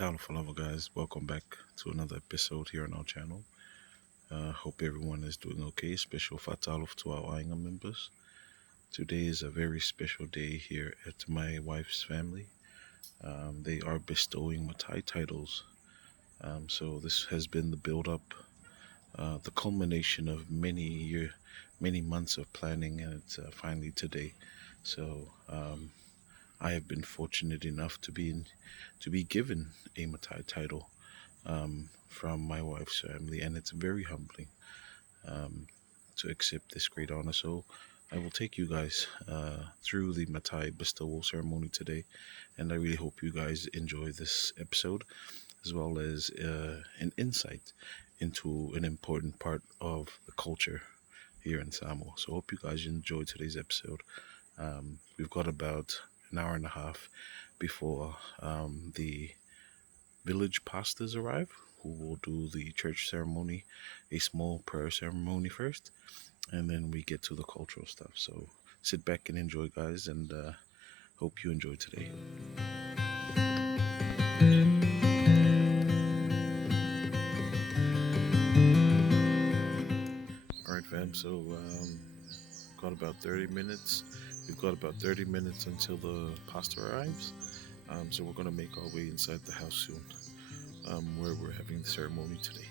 Tiāmulifanua, guys. Welcome back to another episode here on our channel. Hope everyone is doing okay. Special fatalov to our Ainga members. Today is a very special day here at my wife's family. They are bestowing Matai titles. So this has been the build-up, the culmination of many months of planning, and it's finally today. So I have been fortunate enough to be given a Matai title from my wife's family, and it's very humbling um, to accept this great honor. So I will take you guys through the Matai bestowal ceremony today, and I really hope you guys enjoy this episode as well as an insight into an important part of the culture here in Samoa. So hope you guys enjoy today's episode. We've got about an hour and a half before the village pastors arrive, who will do the church ceremony, a small prayer ceremony first, and then we get to the cultural stuff. So sit back and enjoy, guys, and hope you enjoy today. All right, fam. So got about 30 minutes. We've got about 30 minutes until the pastor arrives. So we're gonna make our way inside the house soon, where we're having the ceremony today.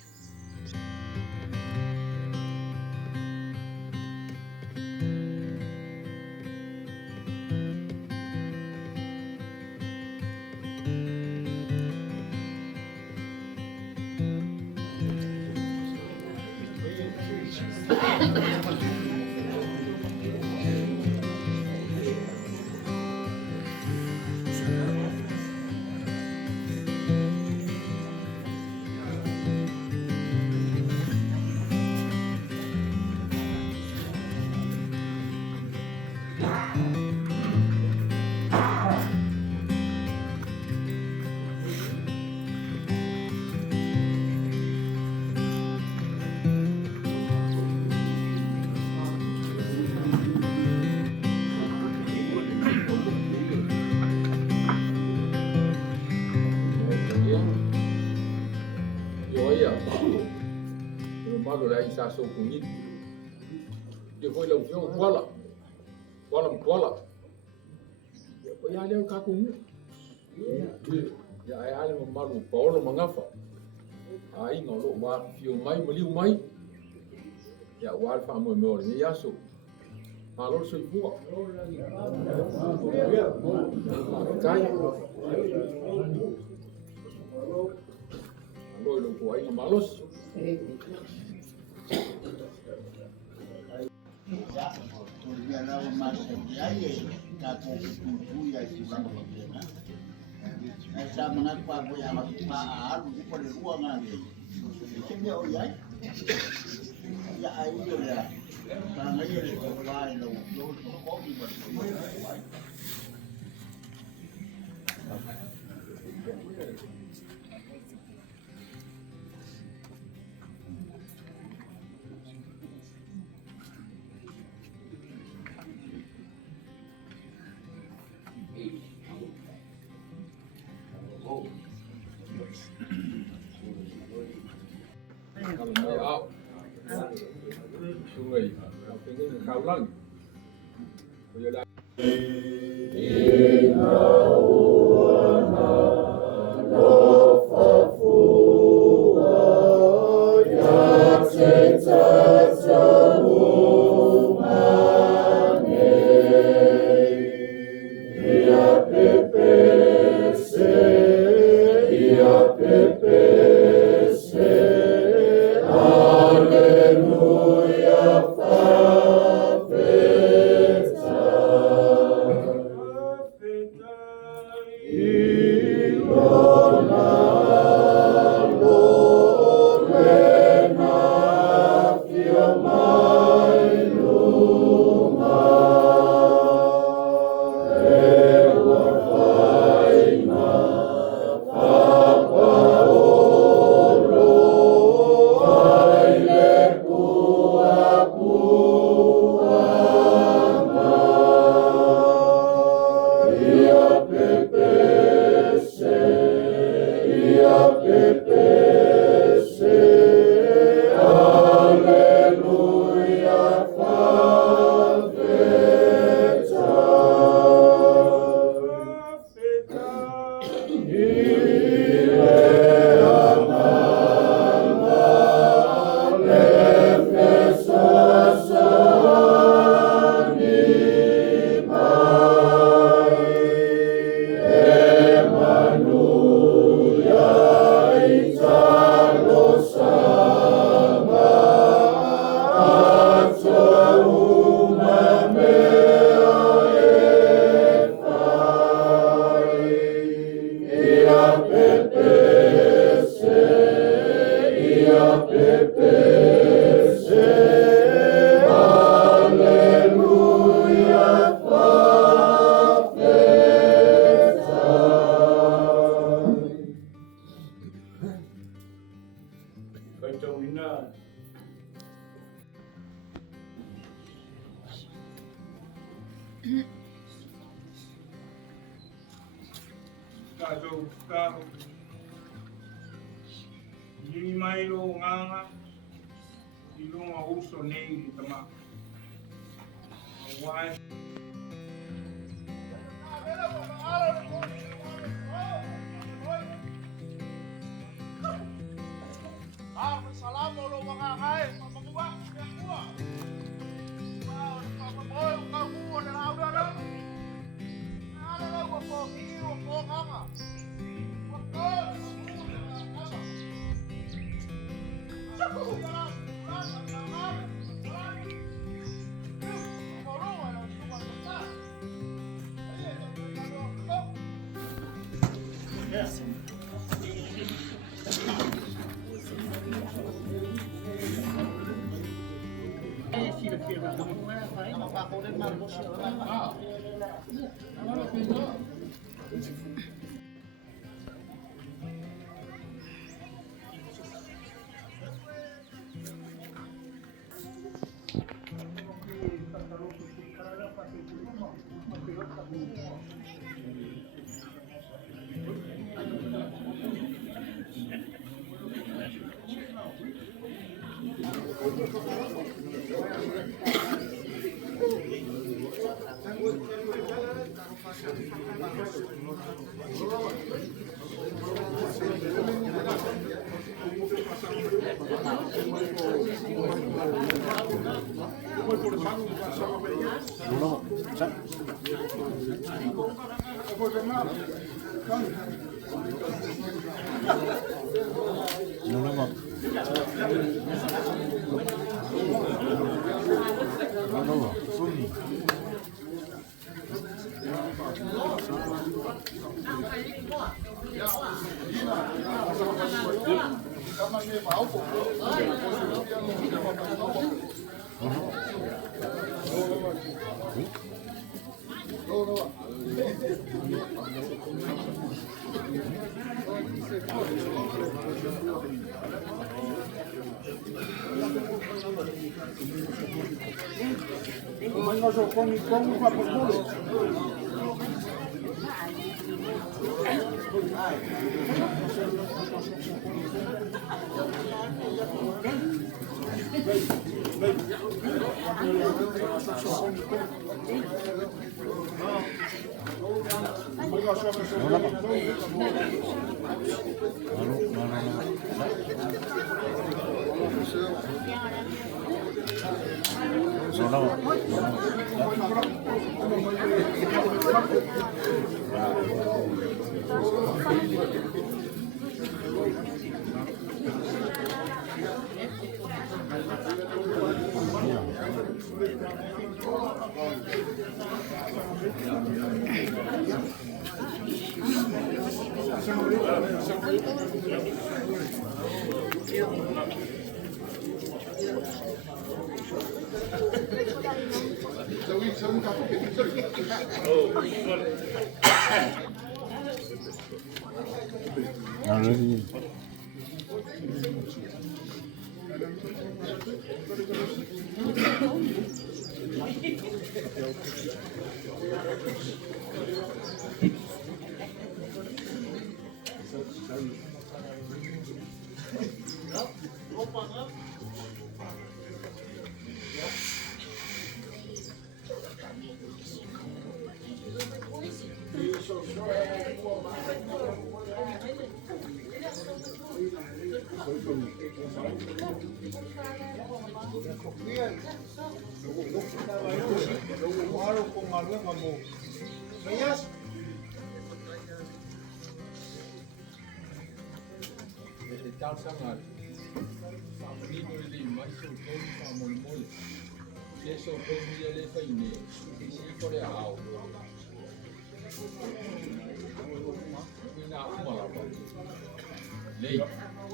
Isa so kunit de foi lo fion kola ko ya le ka kun ya ai ale mo maru ko no mangafa ai no lo wa fio mai mo liu mai ya wa fa mo mo ni ya so ma lo so fu kai lo ko ai malos khảo lăng bây giờ đây Tātou tāhu, nini mai lo nganga, I lunga uso nei ki tama. Wai. Salamu lo mga ngai, mabuwa ya kuwa. Wow, mabuwa ka kuwa na auda na. Ala na wa ko ki wa ko kama. Wa ko. Sabu kana. Yes.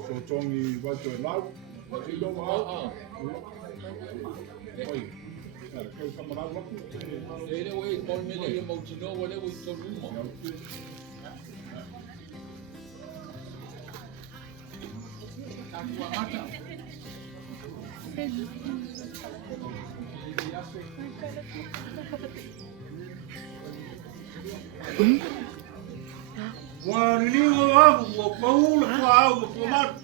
Soatogi watu e lau, I lo au. Oi, kau sama lau laku. Ele wei kon mele e mau tino wale wei tonu ma. Aku mata. Wa nilingo wangu wa paula kwa au kwa mat.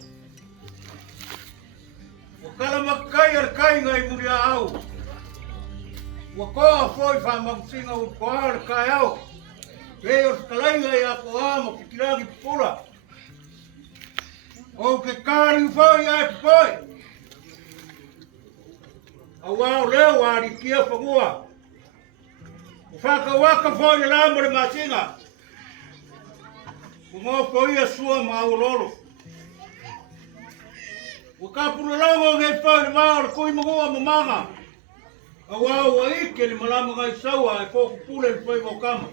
Wa kala makai ar kai ngai muria au. Wa ko foi fa mamsinga u ko ar kai au. Veo kalai ngai a ko ama pikiragi pula. O ke kari foi ai foi. Awau leo ari kia pagua. Whaka waka foi le lambre masinga. Mo foi a sua maulolo. O kapuru longo ngai foi maur kui mo mama. Awau wa ike le malama ngai sawa e ko pule foi mo kama.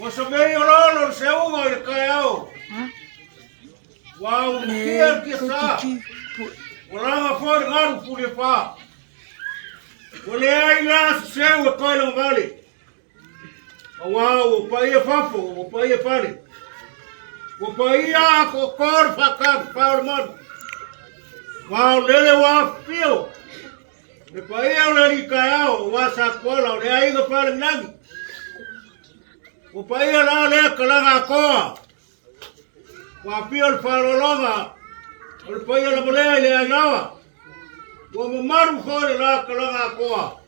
Wa sabei lolo se unga le kaiao. Wow, kia sa. Wala foi ngaru pule fa. Wale ai la se o koilo vale. Wow, o pai é fafo, o pai é fale. O pai é o cor faca, farman. Wow, lele wa fio. O pai é o lele caiao, o asa cola, o aí no fale nang. O pai é lá le kalanga coa. O fio o farolonga. O pai é la mulher le ayawa. O maru fora lá kalanga coa.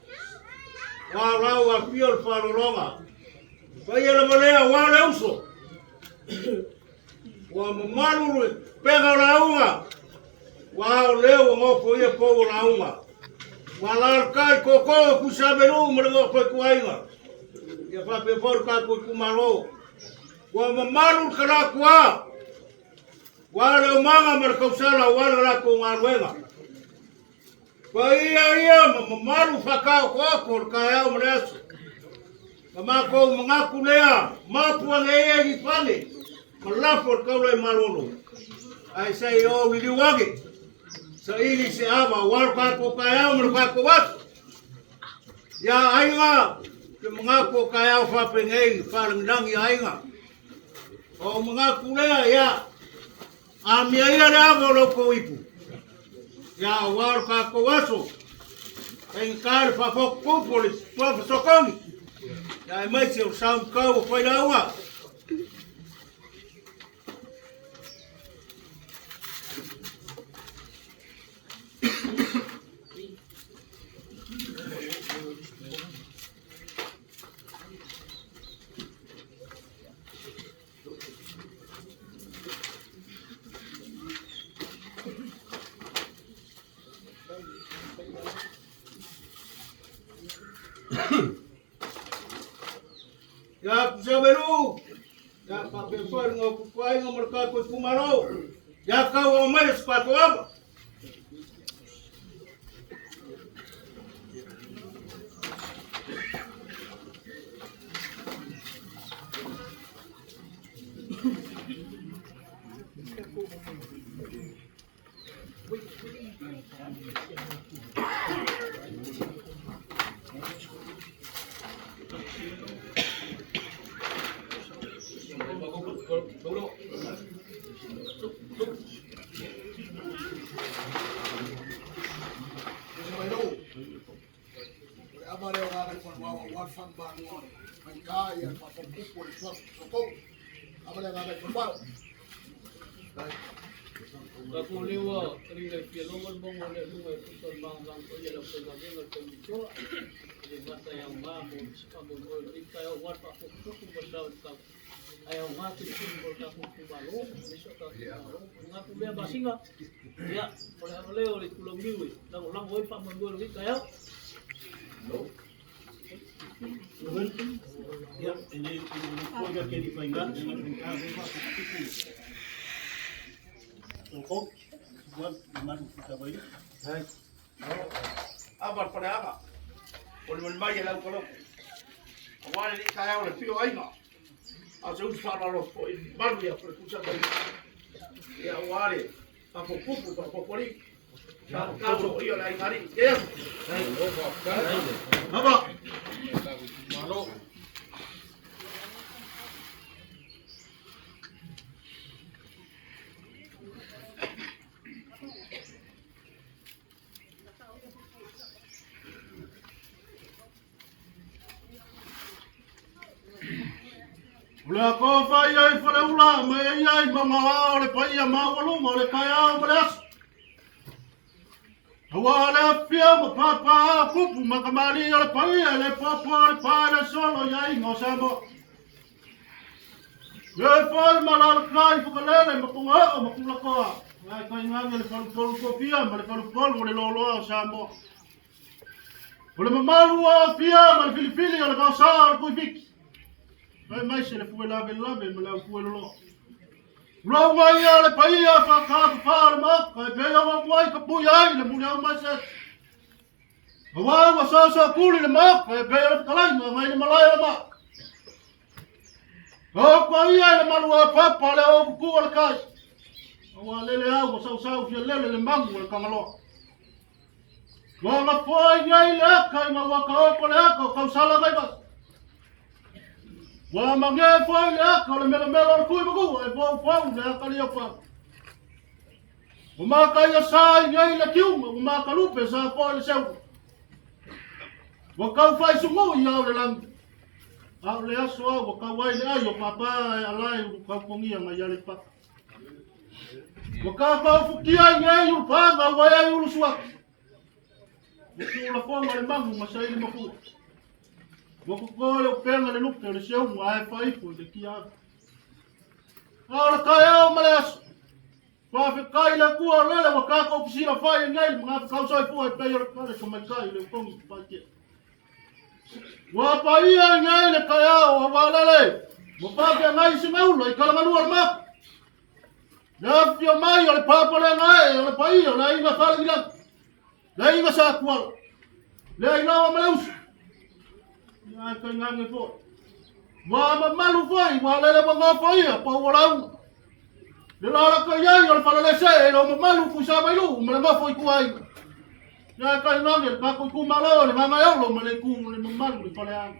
Wow, lá o fio o farolonga. Vai la malea wale uso. Wa mamaru pega la unga. Wa leo ngo foi po la unga. Wa la kai koko ku saberu mo ngo foi ku ainga. Ya fa pe por ka ku malo. Wa mamaru kala kwa. Wa le manga mer ko sala wa la ku ngarwenga. Wa ia mamaru fa ka ko ka ya mo leso. Kama ko mga kulea, mapuang e pale, malapor kau le malolo. Ai sai o wiliwage. Sa ili se ava war ka ko kaya mo ka ko wat. Ya ai nga, ke mga ko kaya fa pengei parang dang ya ai nga. O mga kulea ya. Ami ai le ava lo ko ipu. Ya war ka ko waso. Engkar fa fok popolis, fa sokongi. Ai mai se o sam kau foi lá uma. Ya saberu. Ya pape foi ngo kuai ngo mereka ko kumaro. Ya kau mai sepatu apa? Aku lewa kering dari filongan bongo le lunga putar bang ko ya la pega venga con dicho de mata yang babu sikabu ko dita ya wat pa ko ko benda ka ayo ngati simbol ka ko balo beso ka ko ngatu be basinga ya oleh oleh kulong liwi lang lang hoy pa mongol ri kaya ya ini keluarga ke di pangga dengan pengkawe pa ko buat naman kita bayi. Hai. Abar pada apa? Oleh mai lang ko. Awal ni kaya oleh pio ai nga. Aso usara lo po baru ya por kusa bayi. Ya awal apa pupu apa poli. Ya kaso iyo lai ngari. Yes. Hai. Apa? Malo. Ula ko fai ai fale ula me ai mga ole pai a mawalunga ole kaya o males. Wala pia mo papa kupu makamali ole pai ole papa ole pai solo yai ngosamo. Ye fai malal kai fukalele makunga makulako. Ai kai ngang ole polu ko pia male polu ole lolo samo. Ole mamalu a pia male filipili ole kausa ole kuifik. Ai mai se le fuela labe male fuelo. Lo mai ale pai a fa ma kai pe o mai ka pu ai le mule mai se. Wa so kuli le ma kai pe o kalai no mai le malai ma. O ko ia le malu a papa le o ku le kai. Wa le au so le mangu le kamalo. Wa ma foi ai le kai ma wa ka o le ka sala mai ba. Wa ma nge foi le ka le melo le kui buku e po le ka le pa. O ma ka ia sai ngai le kiu o ma ka lupe sa po le seu. Wa ka fai sumo ia o le lang. A le aso wa ka wai le ai o papa alai o ka pongia mai ale pa. Wa ka fukia ngai o pa ga wai ai o suak. Wa ku la fonga le mangu ma sai le mafu. Wako kore o penga le lupe o le seu mua e whaifu le ki aga. Aora kai au maleas. Wawhi kai le kua lele wa kako pisira whai e ngai mga kausai pua e pei o le kare ka mai kai le ukongi ki whai kia. Wa paia ngai le kai au a walele. Wa pake ngai si maula i kalamanua le maka. Le afi o mai o le papa le ngai o le paia o le inga whale gilang. Le inga sa kuala. Le inawa maleusu. Ai kai ngange fo. Wa malu foi, wa le ba foi, po wala. Le la ka ya yo fa le se, lo malu ku sa mai lu, me ma foi ku ai. Ya kai ngange ka ku malo, le mama yo lo me le ku le malu fa le an.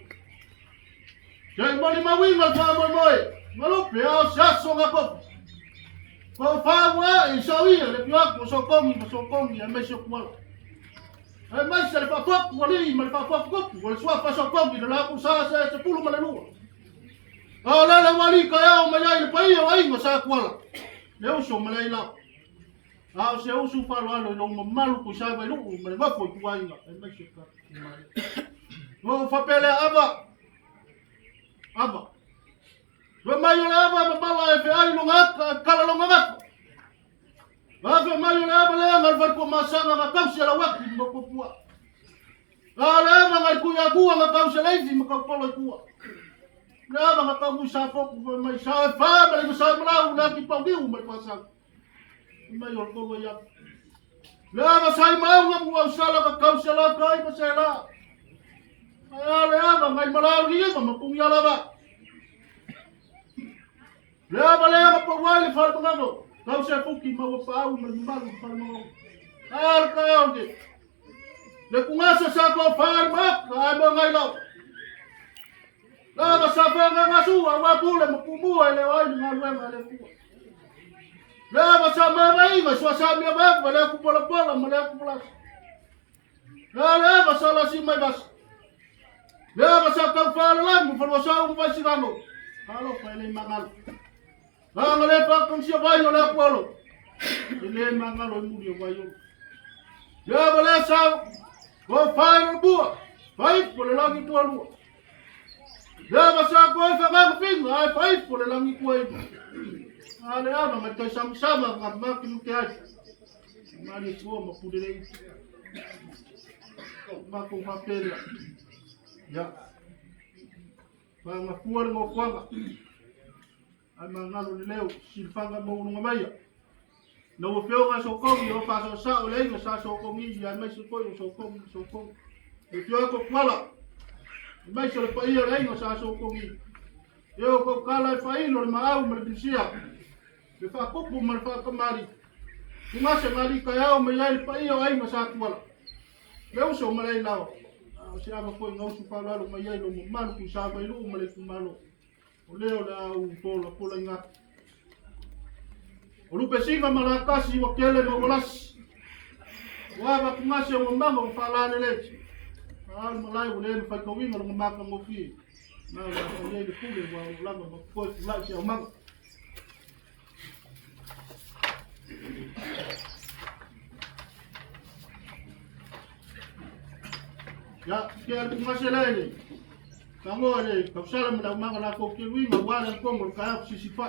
Ya mo ni ma wi ma fa mo moi. Malo pe o sa so ga ko. Ko fa wa i so i le pia ko so komi, a me so ku. Ai mai se le fa fok wali ma le fa fok ko wal swa fa so kom de la ku sa se pulu ma le lu. Ala le wali ka ya ma ya le pai o ai ma sa kwala. Le o so ma le la. A se o su fa lo lo ma lu ku sa ba lu ma le va fo ku ai ma ai mai se ka. No fa pele aba. Aba. Lo mai o aba ma bala e fe ai lo ngaka kala lo ngaka. Va fe mai le aba le ngal fa ko masanga ma kausi la wakti mo ko pua. Ale ma ngal ku ya ku ma kausi le fi mo ko polo ku. Le ma ka mu sa fo ku mai sa fa ma le sa ma la ki pa diu ma pa sa. Mai o ko ya. Le ma sai ma nga mu sa la ka kausi la kai ma sa la. Ale ma ngai ma la ri ma ku ya la ba. Le ma pa wa le fa ma no. Kau se fuki mau pau malu para mau. Ar kau de. Le kungasa sa ko far mak ai mo ngai lo. La ba sa fa nga masu wa pule mo kumu le ai nga lu le ku. La ba sa ma mai ma so sa mi ba le ku pola ma le ku pola. La ba sa la si mai bas. La ba sa ka fa la mo fa sa un pa si gano. Halo pa le mangal. Ang le pa kung siya bayo le polo. Ile mangalo mu yo bayo. Ya bale sa ko fire bua. Fai pole lagi tu alu. Ya basa ko fa ga ping ai fai pole lagi ku ai. Ale ama ma sama ma ki ke ai. Mali ko ma ku de. Ma ko fa pele. Ya. Ba ma kuar mo kwanga. Ai mangalo le leo silfanga mo nga mai. No feo nga so kom yo fa so sa o le nga sa so kom ni ya mai so ko so kom. E feo ko kwala. Mai so le pa ia le nga sa so kom ni. Yo ko kala fa ino le mau me disia. Le fa ko pu mal fa kamari. Nga se mari ka ya o me ya pa ia ai nga sa kwala. Le so me le lao. Si ama ko nga so fa la lo mai lo mo mal ku sa ba lu me le ku malo. O leo la u pola inga. O lupe singa malakasi wa kele magolas. Wa ba kumase o mbango fala lele. Al malai o leo fa kawinga lo maka mo fi. Mau la ko nei le pule wa la ma ko la si o mang. Ya, ke al masela ni. Kamu ni, kau salam dah mang la ko ki wi ma wa la ko mo ka si sifa.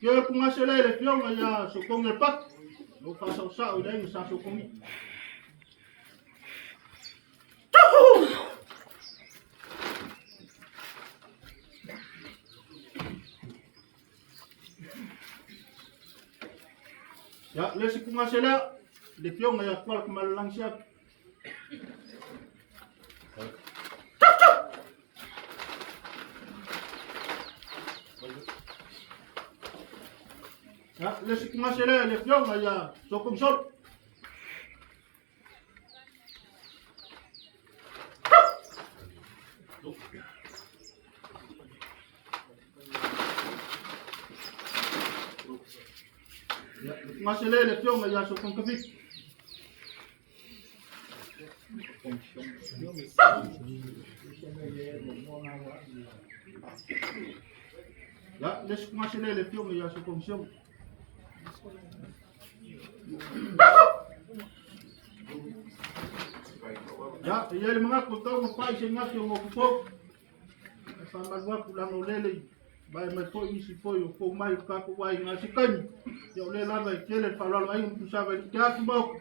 Ke al masela le fiong ya so kong le pak. Lo fa sa sa o dai sa so kong. Ya, lesi kumasela de piong ya kwal kemalang siap. Ya, lesi kumasela de piong ya sokong sor. Ya, kumasela de piong ya sokong kapit. Ya, lesi kumasela de piong ya sokong siap. Ya, ia le mga kutau mo pai se ngaki o mo kupo. Fa malwa kula no lele. Bai mai po isi po yo ko mai ka ko wai ngasi kan. Yo le la vai kele fa lo ai un sa vai ka mo.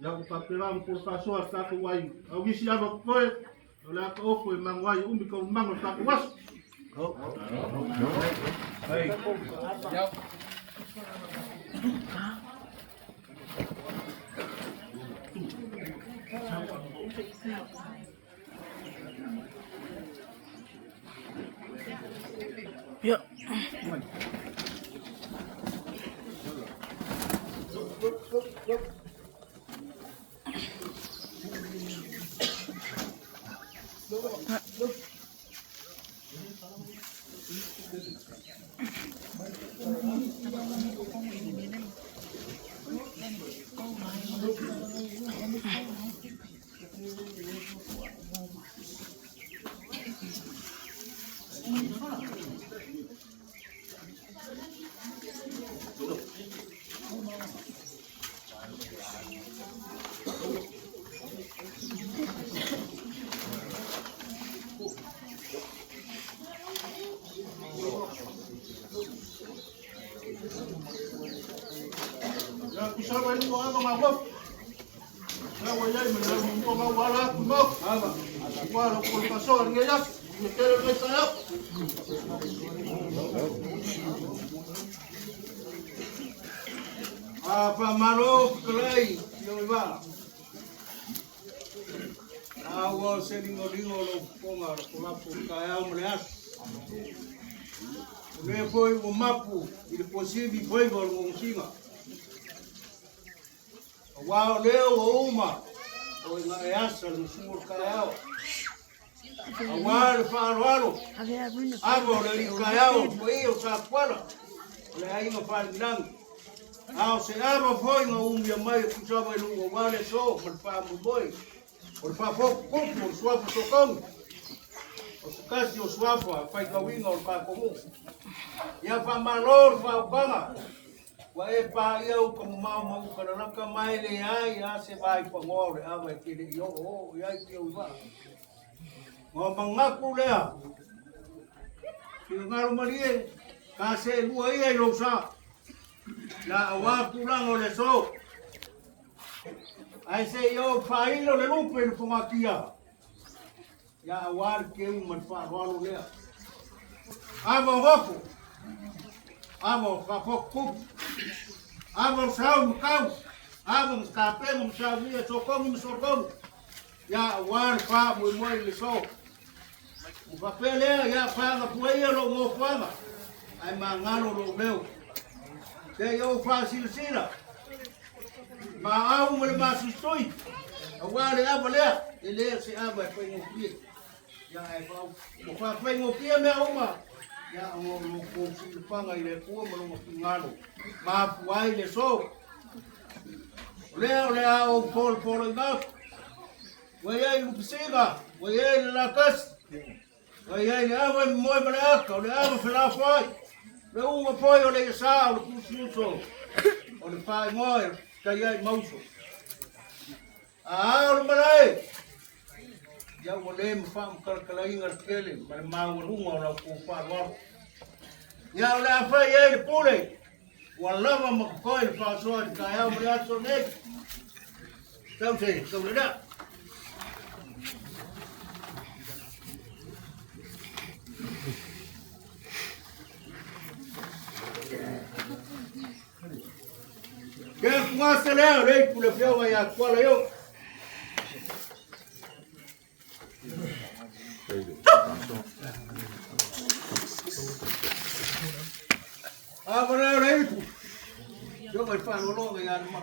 Ya ko pa pera ko fa so ka ko wai. Au gisi aba ko yo la ko ko mangwai umi ko mango ka ko was. Hey. Ya. Kusaba ni mo aba mabok. Na wayay mo na mo nga wala kumo. Aba. Wala ko pasor ngayas. Ni kere kay sayap. Apa malo kelai yo iba. Awo selingo lingo lo ponga kula kaya mleas. Ne foi o mapu, ele possível foi o singa. Wow, leo uma. O na essa no sumur kaya. Awal farwalo. Abo le kaya foi o sakwala. Le aí no farnang. Ao se aba foi no mai kusaba no wale so, mal fa mo boy. Por favor, como o suafo socão. O sucasi o suafo, faz kawinga o pa comum. Ia fa malor fa banga. Wa e pa ia o como mau kana naka mai le ai a se vai pa ngore a vai ke le yo o ia ke o va. Ngo mangaku le a. Ki ngaro marie ka se lua ia lo sa. La wa pulang o le so. Ai se yo failo le lupe le fumakia. Ya awar ke un man fa walo le. Abo hopo. Abo fa foku. Abo sao kau. Abo skape mo sa via sokong mo sokong. Ya awar fa mo mo le so. O papele ya fa ga puia lo mo fama. Ai mangalo lo meu. Te yo fa silsila. Ma au mo le masustoi. Awale abalea, ele se aba foi no pie. Ya ai fa, mo fa foi no pie me uma. Ya o ko si panga ile ko mo ngalo. Ma puai le so. Lea o por nga. Waya lu pisiga, waya la kas. Waya le ava mo bra ka, le ava fela foi. Le un foi o le sa o puso. O le fai mo ka ia mauso. Ah, o mare. Ya o le mo fam kala inga kele, ma ma o runga o la ko fa wa. Ya o le fa ia le pule. Wala ma ko le fa so ka ya o le so ne. Tau le da. Quer fumar acelera, leite por levar vai a cola eu. Ah, valeu, leite. Eu vai falar logo aí a uma.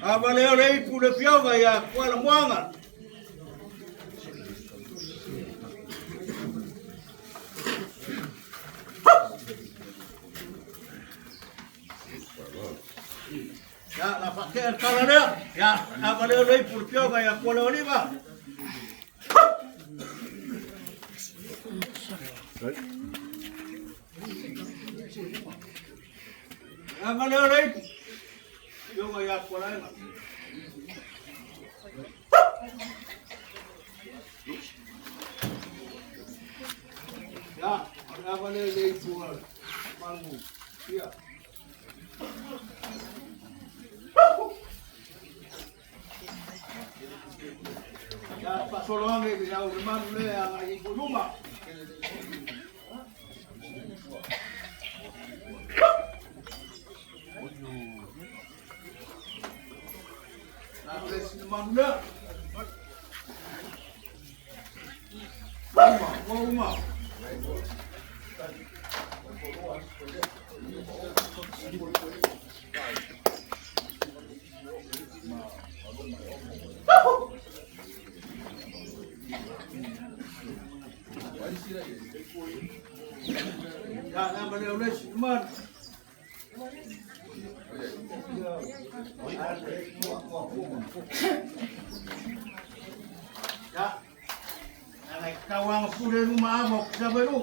Ah, valeu, leite por levar vai a cola moanga. Ya, la pakai kalau dia, ya, apa dia lagi pulpio kayak kuala oliva. Apa dia lagi? Pulpio kayak kuala oliva. Ya, apa dia lagi kuala mangu, ya. Ya, Pak Solong ni dia rumah ni yang ibu rumah. Nak les rumah ni. Rumah. Ya, nama dia les rumah. Ya, anak kawang sudah rumah abok siapa tu?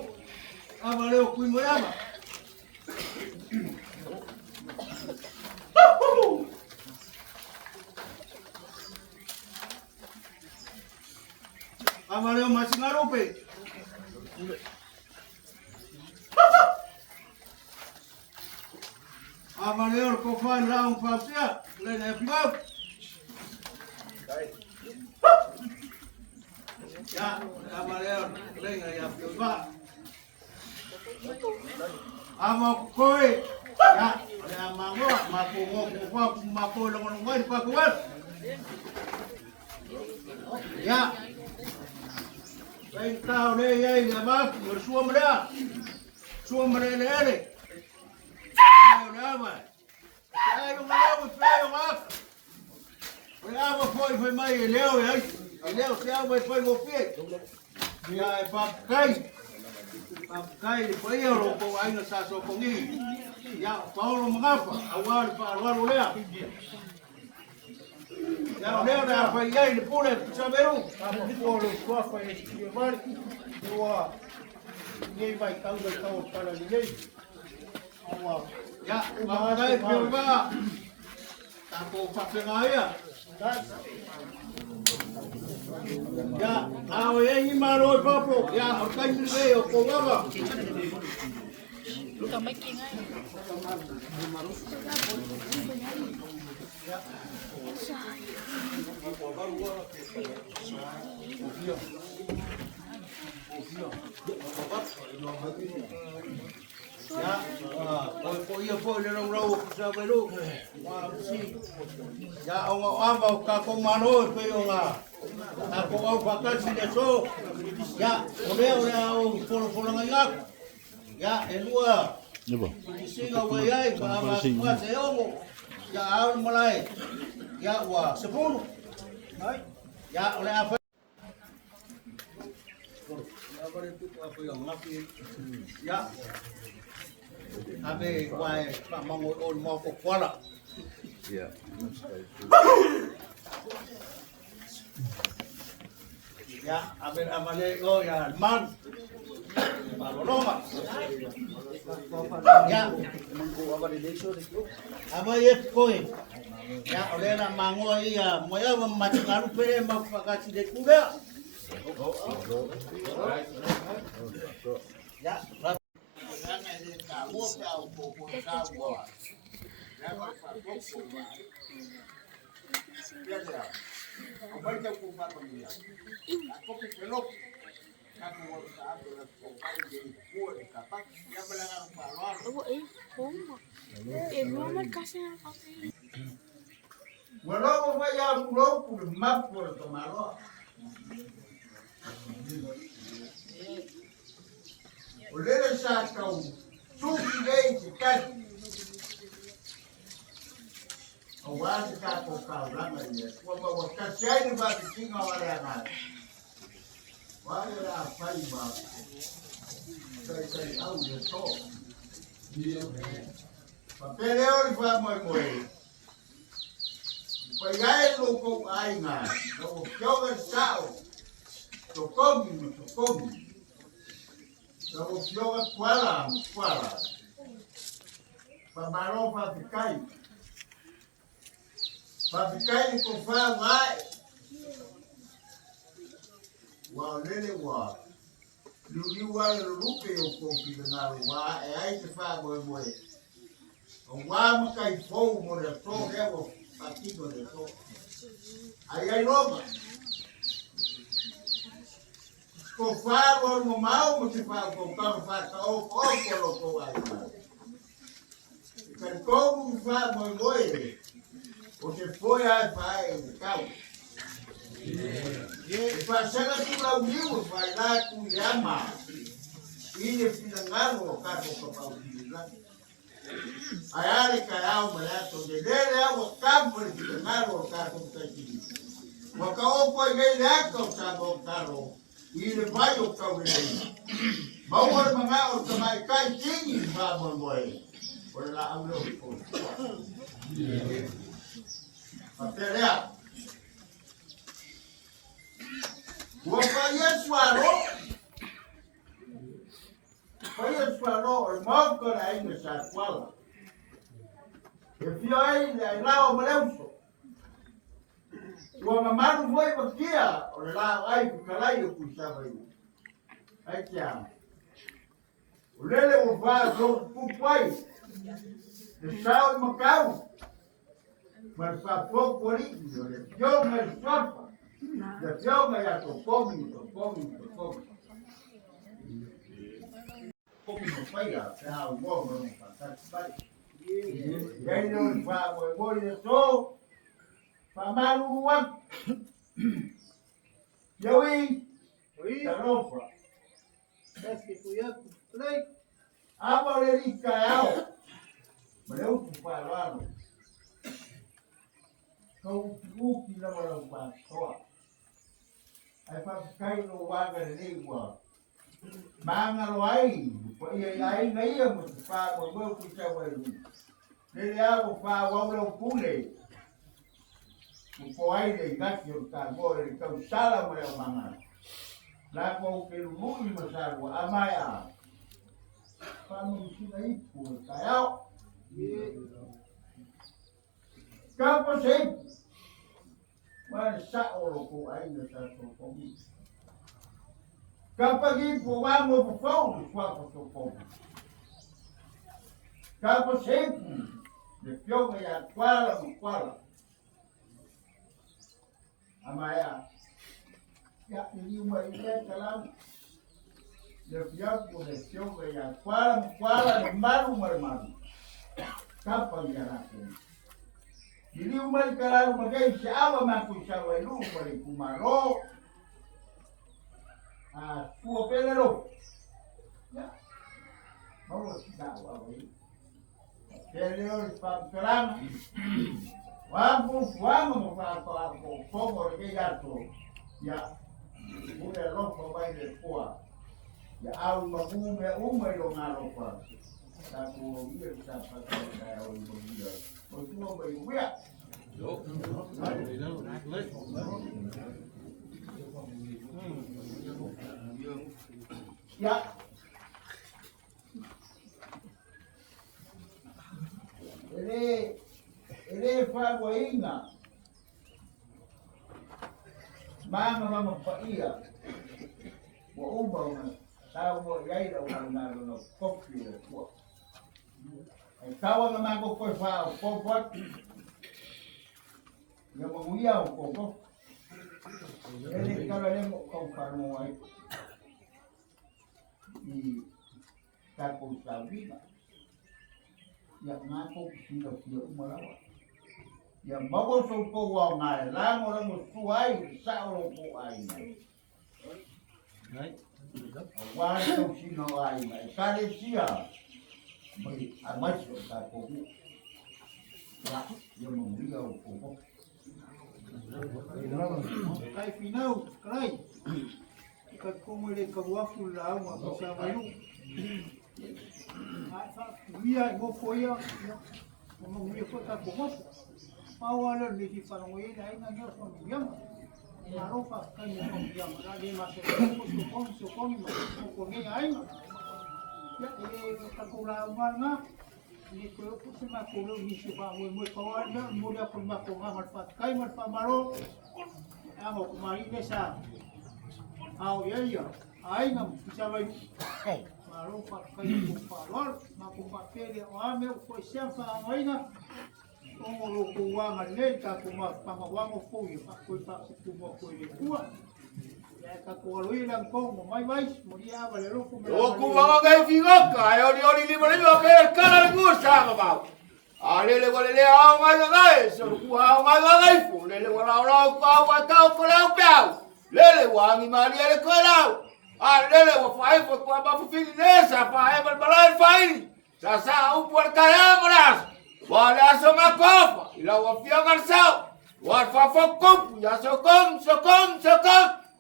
Abang leo kui mo yama. Abang leo masih ngarupe. Abang leo kau fan laung papsia, lain apa? Ya, abang leo lain apa apa? Amo koi, ya, ada mango, mako longon ngoi pakuat. Ya, baik tahu deh ya, ya mak, bersuam dah, suam merelele. Udah apa? Saya mau saya mak. Udah apa foi mai leo ya, leo saya foi ngopi. Ya pakai. Pakai di paya rokok aing sa sokongi. Ya Paulo mengapa? Awal lea. Ya leo dah paya di pule saberu. Paulo kuafa ya mari. Dua. Ni mai kau para ni. Awal. Ya, pakai berba. Tapo pakai ngaya. Ya, awe yang imaro papo, ya, akan juga ko ngaba. Ya, ko iya po le raw sa belo. Wa si. Ya, ang aba ka ko mano pe nga. Ako au vakansi de so. Ya, ore au polo ngak. Ya, elua. Ibu. Singa wayai pa ma se ongo. Ya, au malai. Ya, wa 10. Hai. Ya, oleh apa? Apa itu apa yang ngapi? Ya. Abe kuai pak mangun mau ke kuala. Yeah. Ya, abe amale oh ya man. Paloloma. Ya, apa ya koi? Ya, oleh nak mango iya, moya macam pere mak pakasi de kuda. Ya, walau saya pulau pun mampu kemana. Oleh saya kau suki gay kan. Awas kau kau lama ni. Wabah kasih ni bagi singa orang. Wah apa iba? Saya tahu dia tu. Papeleo ni faham moi. Pagai loko ainga, loko kyoga sao, tokomi, loko kyoga kuala, pamaro papikai ni kofa wai, wa lele wa, luli wa lupe o kofi dengar wa, ai te fa moi, wa makai fou mo de to lewo. Partido de todo. Ahí hay Roma. Con faro, no mal, no se faz com carro, faz o colocou aí. Mas como faz, moi, você foi aí, faz, calma. E passando por lá o livro, vai lá com Yama. E ele fica o carro para o filho lá. Ayari kaya umelato dedele au kampo likitangaro kato mtakini wakaopo ngeli yako sabo karo ile bayo kawile bawor mga or kamay kai kingi babon boy wala aulo ko paterea wapayeswaro or mawko na inyo sa kwala. If you ain't lao maleuso, wa mamaru foi bakia o la ai kalaio kusaba yu. Ai kia. Ulele o va zo pupai. De sao macau. Mas fa po pori, yo me sapa. De yo me ya to komi. Komi no faya, sa o mo no pa. Đây rồi và buổi ngồi được số và mang luôn quân dấu y cả rộp áo vào đây đi cài áo mà nếu không phải lo rồi không ngu thì là mà đồng bạc thôi ai phải cây nó qua cái này đi qua mang ra ngoài vậy ấy lấy một pha một bữa cũng cho về nên là một pha vào đâu cũ này một coi này gắt nhiều cả ngồi này cầm sát là mà đều bằng là một cái mũi mà sao của amai à pha mình xin ấy của cái áo các bác sĩ mà sao rồi của anh là sao của mình kapag ipuwa mo po po, iswa po po. Kapag sempre, de pio me ya kwala. Amaya, ya ini mo ile kalam. De pio me ya kwala, no maru. Kapag ya natin. Hindi umali kalam magay siya man ko siya walo, umali kumaro. Tua pelero, ya, vamos dar o aí. Pelero para pelar, vamos para o fogo que já tô. Ya, muna ropa vai de poa. Ya au me lo ngaro pa. Ta ko ia sa pa ta o mo ia. O tu mo vai ia. Ya. Ele fa boinga. Mama pa ia. Mo umba una. Tao mo yai da una no kopi le po. Tao nga mango ko fa po po. Yo mo ia o ko. Ele ka le mo ko fa mo ai. I ta ko sa vida. Ya nga ko silo mo la. Ya mago so ko wa nga la mo mo suai sa o ko ai. Wa so sino ai mai kare sia. Mai a mai so ta ko. Ya yo mo ia o ko. Kai finau, kai. Ka como ele kawafu la uma bisa bayu. Ia go foia. Mo ia ko ta ko. Awalnya di Panawai lain hanya pemdiam. Marofa kan yang pemdiam. Ada masuk sukon sukonnya lain. Ya ini kakulangan na. Ini kalau semua kalau misi bangun kawan dah mudah pembakongan manfaat kai manfaat maro. Amo kemarin desa. Aw ya. Ai ngam bisa baik. Marofa kai kumpalor, makumpate dia ame ko siapa amaina. Ongolo kuwanga lenta kuma pamawango foi pa kuma foi de tua ya ka ko luilang ko mai vai moria valero ko o kuwanga ga figoka oli libere yo ke kala gusa ba ale le wale le a mai ga so kuwa mai ga fu le wala ora ko ta ko la pau le wangi mari le ko la ale le wa fai ko ba fu finesa pa e balai fai sa u por kaya moras. Wala sa makofa, ila wafia garsao, wafa fokum, ya sokong.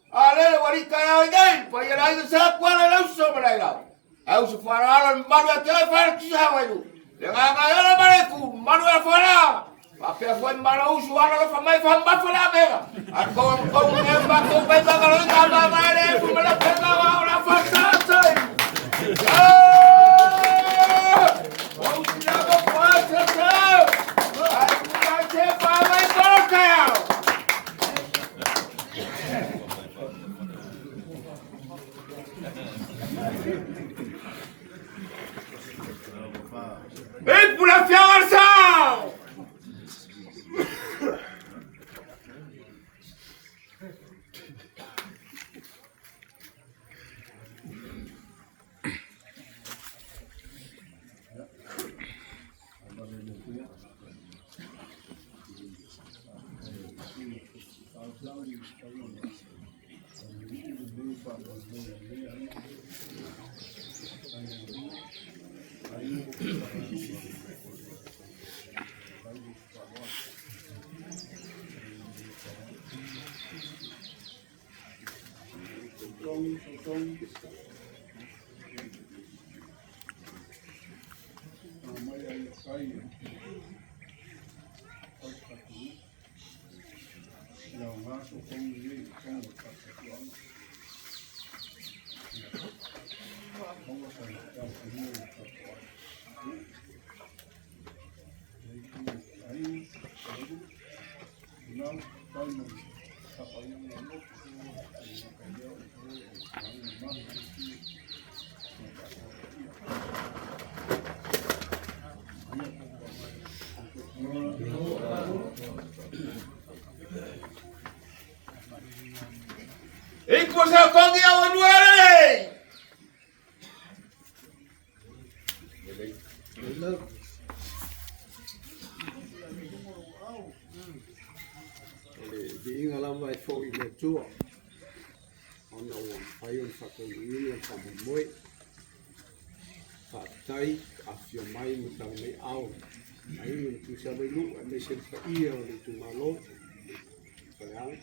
Ale wari kaya again, pa yala yu sa kwala la uso malailaw. Au su faralan manu ya kaya fara kisa wayu. Lenga ngayala maleku, manu ya fara. Pape fue manu usu wala la famay famba fala mega. At kong nemba ko pa kalau ngaba mare, pumala pega wala fasa sai. ¡Ven por la fianza! Ikut sokong dia dua lagi. Di ngalam vai foi le tua. Ona o fai un fakon ini pa moi. Matai afio mai mutang mai au. Ai tu sa mai lu me sen fa ia le tu malo. Sayang.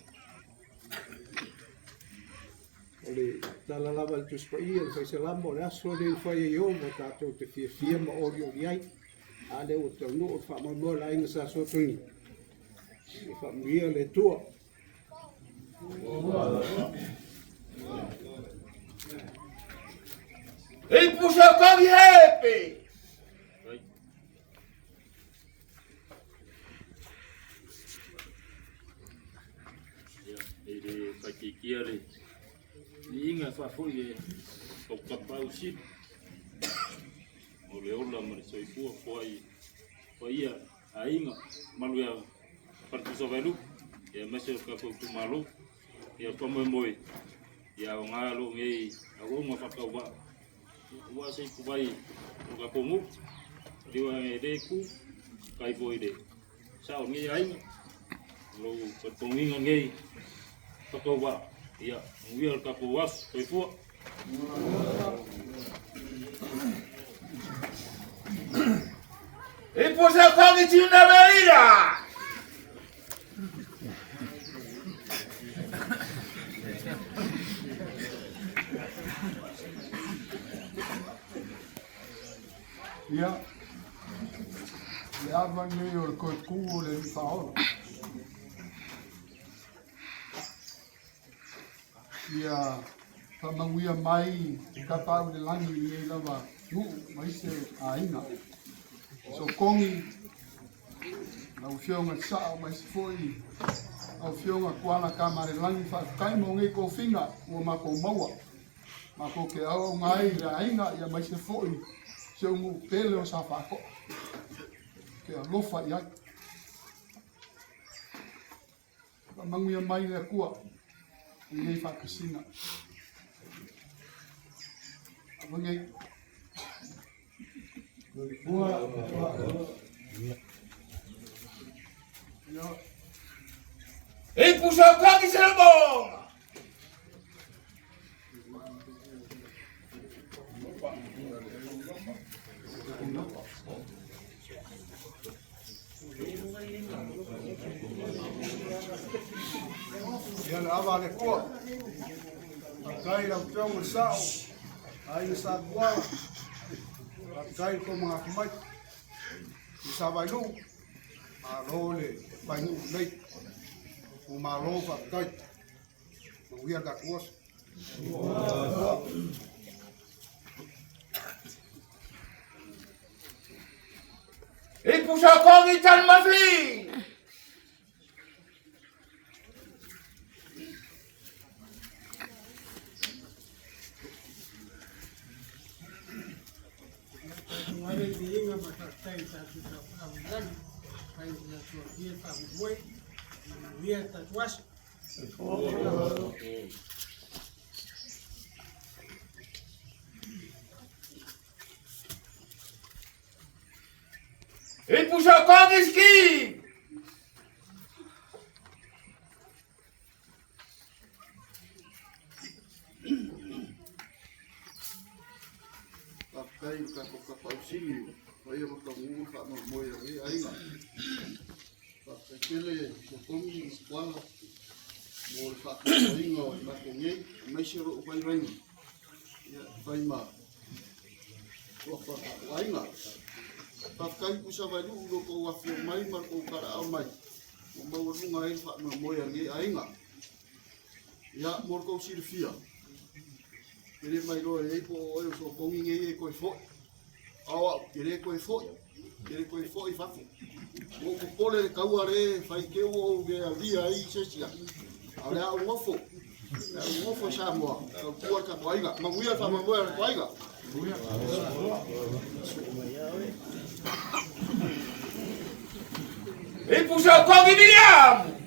tala lava le tus pa ia le faisalama o le aso le fai e o mo tātou te fia ma ori o iai. A le o tonu o whaamamua la inga sa sotungi. E whaamuia le tua. Ei pusa kongi hepe. Ele vai ter que ir Inga fa foi o kapau si. O leola mar soi foi a inga maluia partu so velu. E mesel ka ko tu malu. E como moi. E a ngalo ngai a ngo fa ka wa sei ku vai o ka komu. Diwa ngai de ku kai foi de. Sao ngai ai. Lo ko tonginga ngai. Patowa, ia, ngui ka puas, toi fu. E posa kongi tina verida. Ia, le awa ngai o le koe kū le ni whaola. Ia, whamawia mai, ka pau le langi i e lawa mai se a inga. So kongi, au whionga sao mai se foi, au whionga kuana ka mare langi kai mo ngai ko finga, ua mako maua. Mako ke au ngai a inga, ia mai se foi. Se ungu pele o sa whako. Ke alofa i ai. Whamanguia mai le kua. I nei whakasina. Awangai. E pusa kongi sila bonga. Ia le awa le kua. Kai lau tionga sao. Ai le sa kuala. Kai ko mga kumai. I sa wailu. A lo le painu lei. O ma lo fa kai. O ia ka kuas. E pusa kongi tan mafi. Ngare di inga matatai sa kita panglan. Kai na so dia ta moi. Dia ta tuas. E pusa kongi ski. Kai ka ko ka pausini. Vai o ka ngu fa mo mo ia ai nga. Pa kele ko kongi kwala. Mo fa ka ringo na ko ngai, mai se ro vai vai. Ia vai ma. Ko fa vai nga. Pa kai pusa vai lu lo ko wa fi mai mar ko kara au mai. Mo mo lu ngai fa mo mo ia ai nga. Ia mo ko sirfia. Kere mai loa e ko o so kongi nge e koe fo. Awa, kere koe fo. Kere koe fo i fafu. O ko pole kaua re fai ke o ge a via i sesia. Ale a ngofo. A ngofo sa moa. Ka kua ka waiga. Ma muia fa ma moa waiga. E pusa kongi William.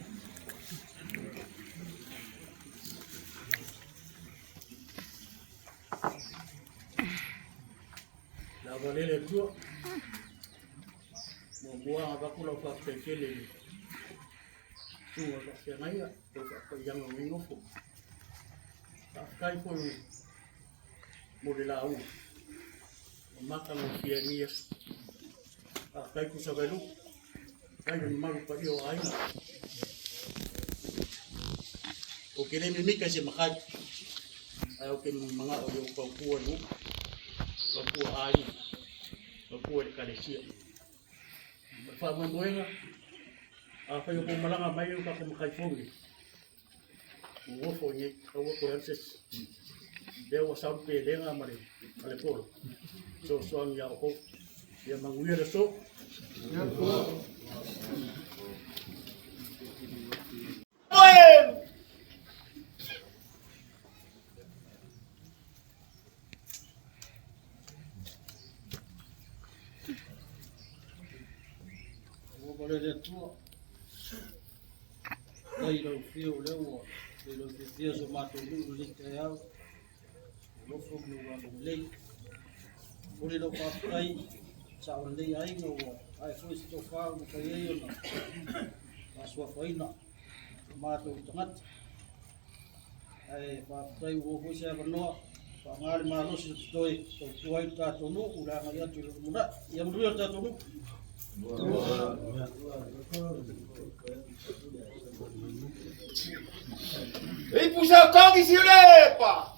Valele tua. Mo bua ba kula fa pekele. Tua ka se mai ko ka yang ngo fo. Ta kai ko mo de la u. Maka no fia ni. Ta kai ku sa velu. Kai ni maru pa io ai. O kele mi mika se makai. Ayaw kin mga o yung pagpuan mo. Pagpuan ayo. Pagpuan kalesya. Pagpaman mo nga. Ako yung pumalanga mayo ka kumakaypong. Uwofo niya. Uwofo yansis. Dewa sampai dia nga marin. Alepol. So suang ya ko. Ya manguya so. Ya ko. Boleh dia tu. Dai lo fio leo. Dai lo fio semua tu ni kaya. Lo fo lu wa lei. Boleh lo pakai sa lei ai no. Ai foi sto fa no kaya yo no. Maswa faina. Ma tu tangat. Ai pakai wo ho sia no. Pangal malu si toi. Toi ta tu no ulang ya tu muda. Yang dulu ta tu no. Ei, puxa o carro de Silepa!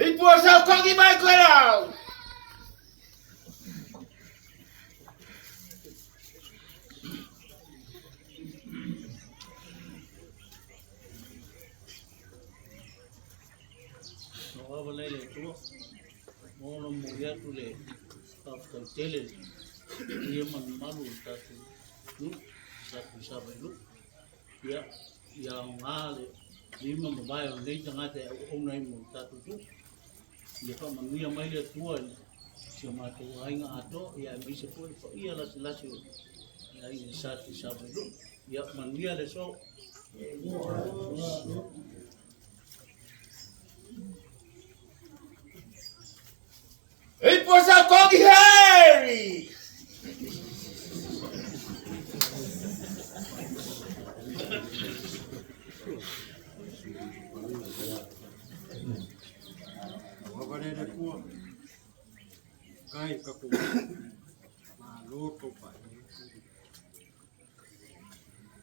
Ei, puxa o carro de Michael! Boleh tu. Mau melihat tu le. Tak tele. Dia malu tak tu. Satu sahabat tu. Ya, yang ngale. Lima mobile ni tengah ada orang lain tak tu. Dia kan manusia mai dia tuan. Cuma tu aing ato ya bisa pun ia las ya ini satu sahabat tu. Ya manusia le so. Ei, puxa o carro de Harry! Boleh dia tu. Kai kaku. Malu tu pak.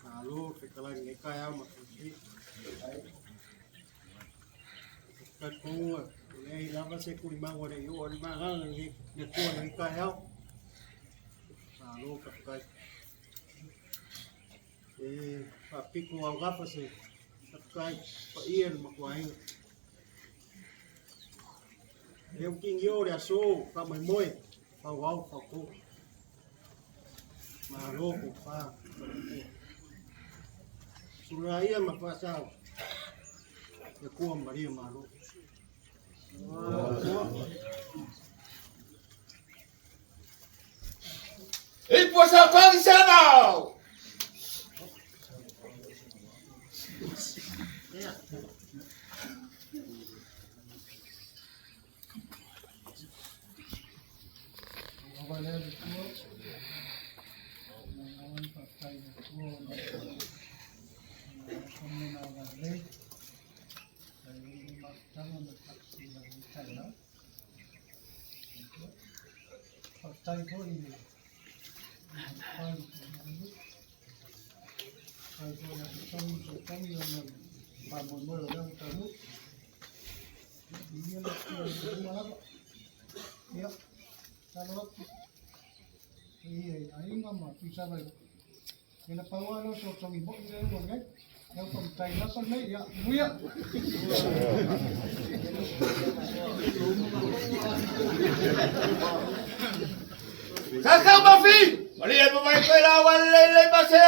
Malu sekarang ni kai amat sih. Kaku. Ei, lava se kulimang wala yo, limangan ni kuan ni kayaw. Malu kakai. Papi ko ang gapa se kakai pa iyan makuain. Yung king yo dia so kamay moy pawaw pako malo ko pa suraya mapasaw ya kuam maria malo Ei, puxa o carro de Sanal! tay thôi thì tay thôi là trong nhiều lần và một mưa ở đâu tới lúc nhiên là cũng mà lắm tiếp ta nó thì ấy mà khi sao vậy thì nó bao nó sụp trong mình bốc lên một cái theo cầm tay nó con mấy ạ nguy ạ Sacau meu filho! Maria, mamãe, foi lá, olha, passei!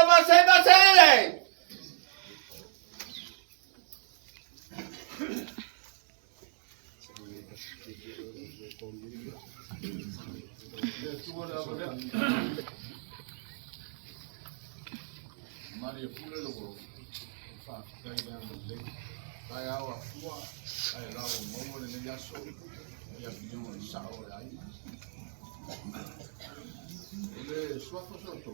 Maria, pula logo. Faz, cai down the leg. Kai awa fua, kai rau maua le ngai aso, ia piu le sao le ai. Ole suafa soto.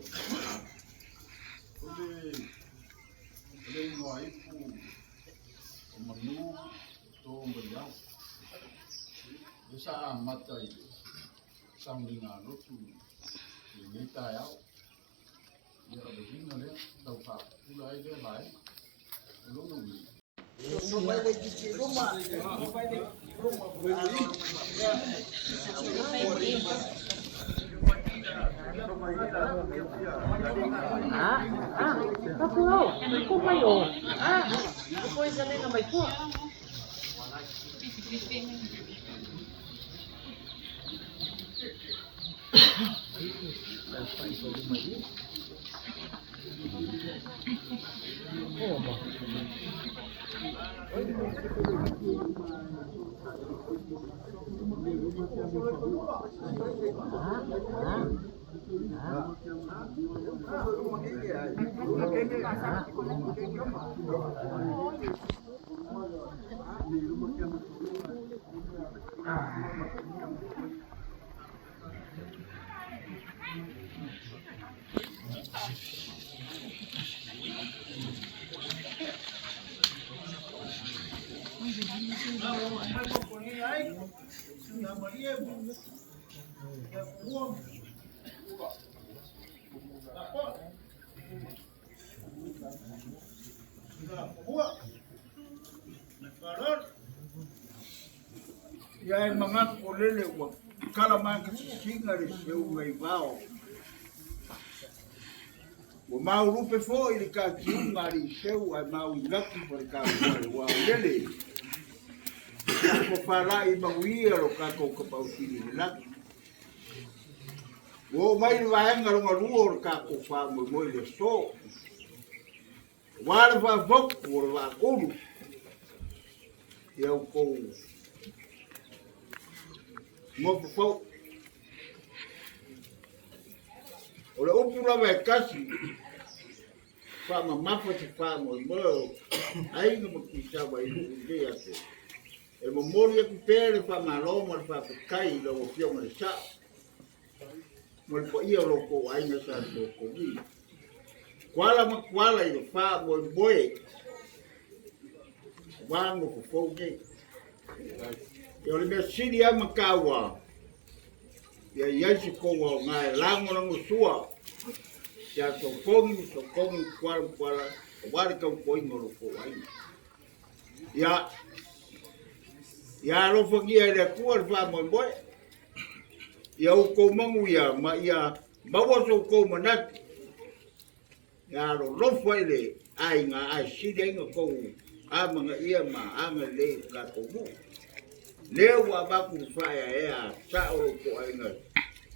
Ole ingoa ipu, o manu, tō mbariau. Esa a Matai, samlinga lotu, i nei tai au. Ia le hinga lea, tau wha pula ai lea lai, longa ui. Ya mga kolele wa kala mga singa le seu mai vao. Wa mau rupe fo i ka kiunga ri seu ai mau ngaki por ka wa lele. Ko fala i mawia lo ka ko pau tini la. Wo mai va nga lo ngaru ka ko fa mo mo le so. Wa va vok por va koru. Eu ko mo fo ora o pula vai kasi fa mamá foi se fa mo aí no que estava aí no dia até el memoria que perde fa maloma fa kai lo pio mo sa mo po ia lo ko ai na sa lo ko vi quala i fa mo boy wango ko fo ke eu le sidi a makawa ya yasi ko wa ngai lango lango sua ya to komi kwala wale ka ko ingoro ko ai ya lo fogia le kuar fa mo boy ya ko mangu ya ma ya bawa so ko manat ya lo fo ile ai nga ai sidi ngo ko ama ia ma anga le ka ko mu leo wa baku faya ya sa o ko ainga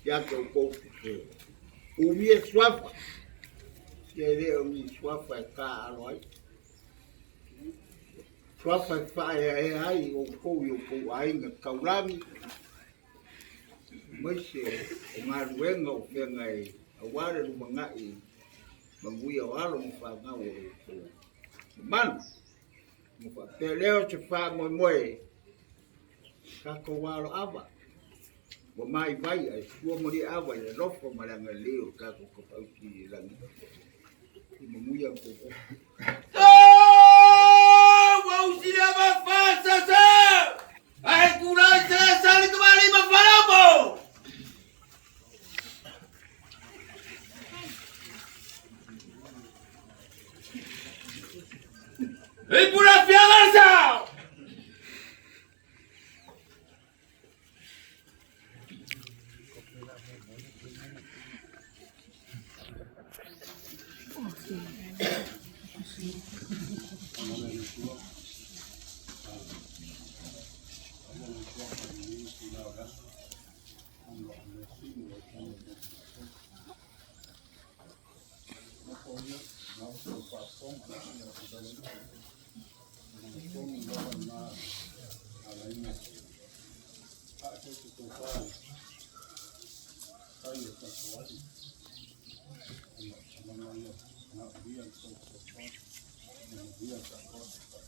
ya ko o mi swafa ye leo mi swafa ka aloi swafa faya ai o ko ainga kaurami mese ngaruenga o ngai aware lu mangai manguia walo mfa ngao man mfa leo te fa mo kako walo ava wa mai vai ai sua mori ava ia lofo malanga leo kako ko pauti langi muia ko wa usila ba fasa sa ai kurai sa sali kembali ba farabo ei pura fianza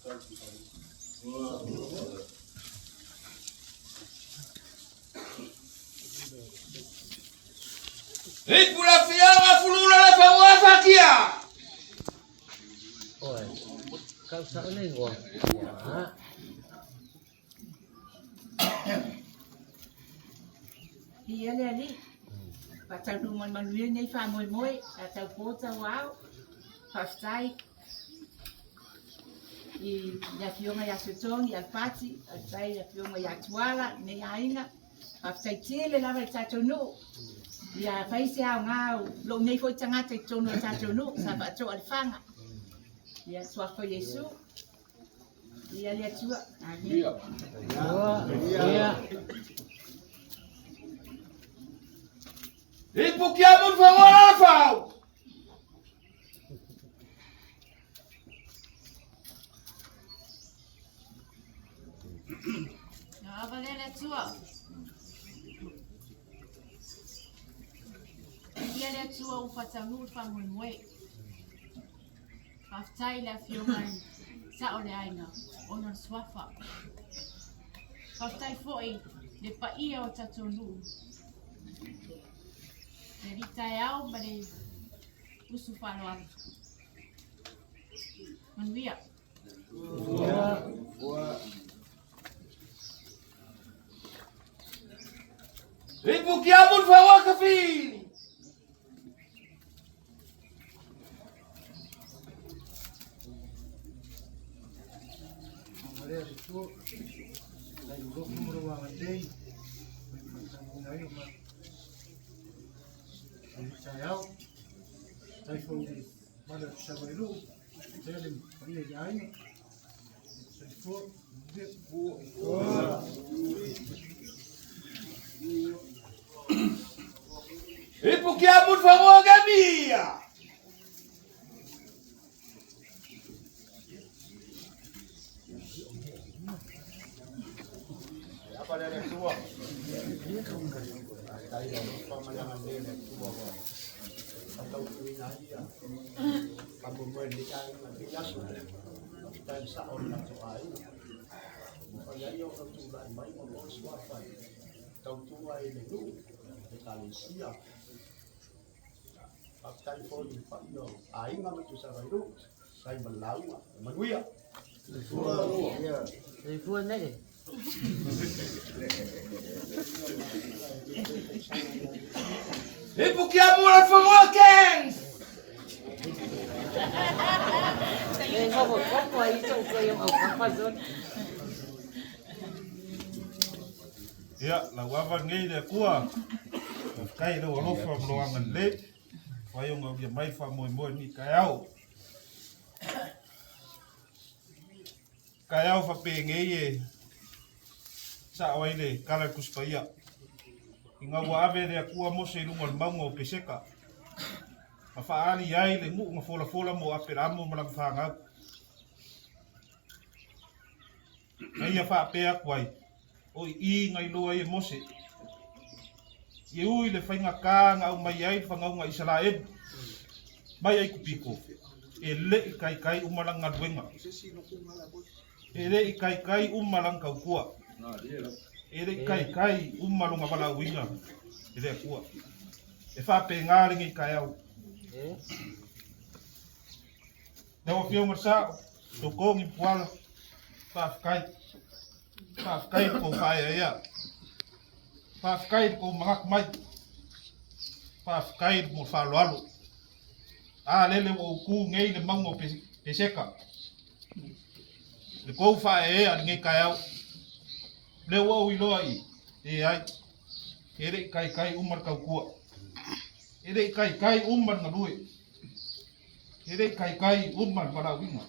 Thank you. Ipula fianga fulula la fawa fakia. Oi, kau sa uli gua. Iya le ali. Patau numan manuia nei fa moi moi, atau pota wao. Pastai. I ya fionga ya sotong ya pati, atai ya fionga ya tuala nei ainga. Pastai tele la vai tatonu. Ya faisi au ngau, lo nei foi tangata tono tatonu, sa pa to alfanga. Ya swafo Yesu. Iya le tua. Iya. Iya. Ipukiamun fawa fau. Na valele tua. Iya le tua ufatangu fa moi moi. Pastai la fionga sa ole ainga. Ona swafa. Pastai foi le paia o tatonu. Jadi tayau bade usu falo. Manuia. Ipukiamun fawa kafili. Maria itu dari dulu meruangan day. Dari saya, saya pun di mana sama itu, saya di mana di air, saya pun di Ipukiamun fawa gamia. Apa dari tua? Dari pamandangan dari tua. Atau kuinaya. Kamu mendikan biasa. Kita bisa orang tuai. Bukannya yo orang tuai baik orang suapa. Kau tuai itu kali siap. Pakai phone pak yo. Aing ngambil tu saya itu. Saya berlalu. Manuia. Iya. Ribuan aja. Ipukiamun fawa kens. Ngomong apa itu yang apa zon? Ya, lawawan ngai le kua. Kai lo lo fa mloangan le. Fayo ngau ya mai fa moi moi ni kayau. Kayau fa pe ngai sa wai le kala kuspaya. Inga wa ave le kua mo se lungal mango peseka. Mafa ali ai le mu ngafola fola mo apelamo malang fanga. Ngai fa pe akwai. O I ngai loa I mose. I ui le whainga kā ngau mai ai whangau ngā Israel. Mai ai kupiko. E le I kai kai umalang ngā ruenga. E le I kai kai umalang kau kua. E le I kai kai umalunga wala winga. E le kua. E whape ngāringi I kai au. Tewa whionga sā. Tokongi puala. Whafkai. Whafkai ko whaia ia. Whafkai ko mahak mai. Whafkai mo whaloalo. Lele o ku ngei le mango peseka. Le kou whaia ia ngai kai au. Le wau I loa I. E ai. Ere kai kai umar kau kua. Ere kai kai umar ngalue. Ere kai kai umar malawinga.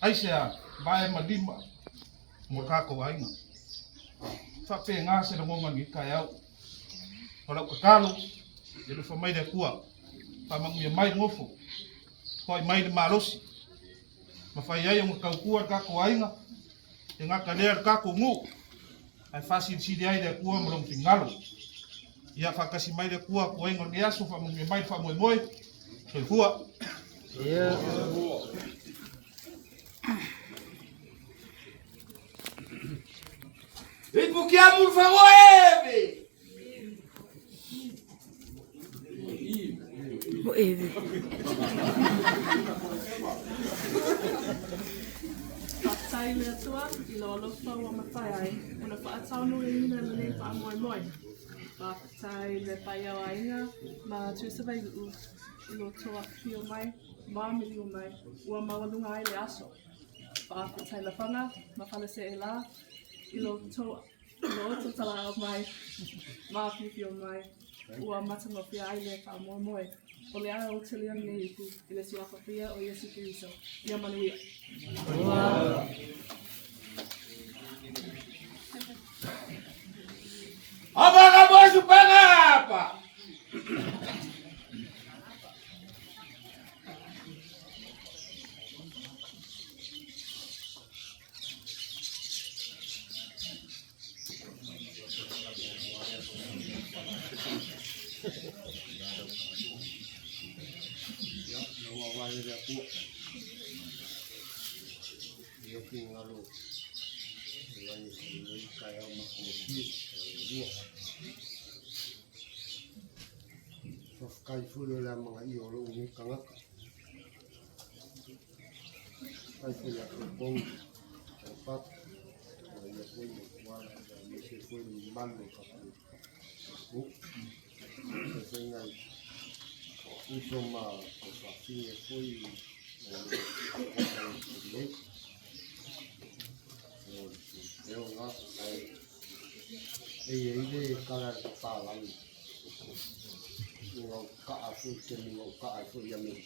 Aisea, bae malima. Mo kako ainga. Whape ngā se rangonga ngi kai au. Walau kakalo, e le whamai le kua. Whamangu ia mai ngofo. Hoi mai le marosi. Mawhai ai o ngā kau kua kako ainga. E ngā kalea kako ngu. Ai whasin sidi ai le kua marong tingalo. Ia whakasi mai le kua ko ainga ngi aso whamangu ia mai whamoe moe. Soi kua. Iya. Ipukiamun fawa ebe. whau a Matai ai, ona whaatauno e ina na nei wha moe moe. Whaapatai le pai au ainga, ma tuisawai u ilo toa whio mai, māmili o mai, ua mawalunga ai le aso. Whaapatai la whanga, ma whana se e la, ilo to tala au mai, māwhiwhi o mai, ua matanga whia ai le wha moe moe. O le ara o tili ana nei iku, i le siwaka whia o Iesu Kiriso. Ia manuia. Apa kamu suka apa? Kai fulu la mga iyo lo ni kangaka. Kai fulu la kong pat ya fulu wala ya se fulu malo kapu. Se ngai uso ma ko fa fie fulu eu nga ai ide kala pa lali ngau ka afu ke ngau ka afu ya me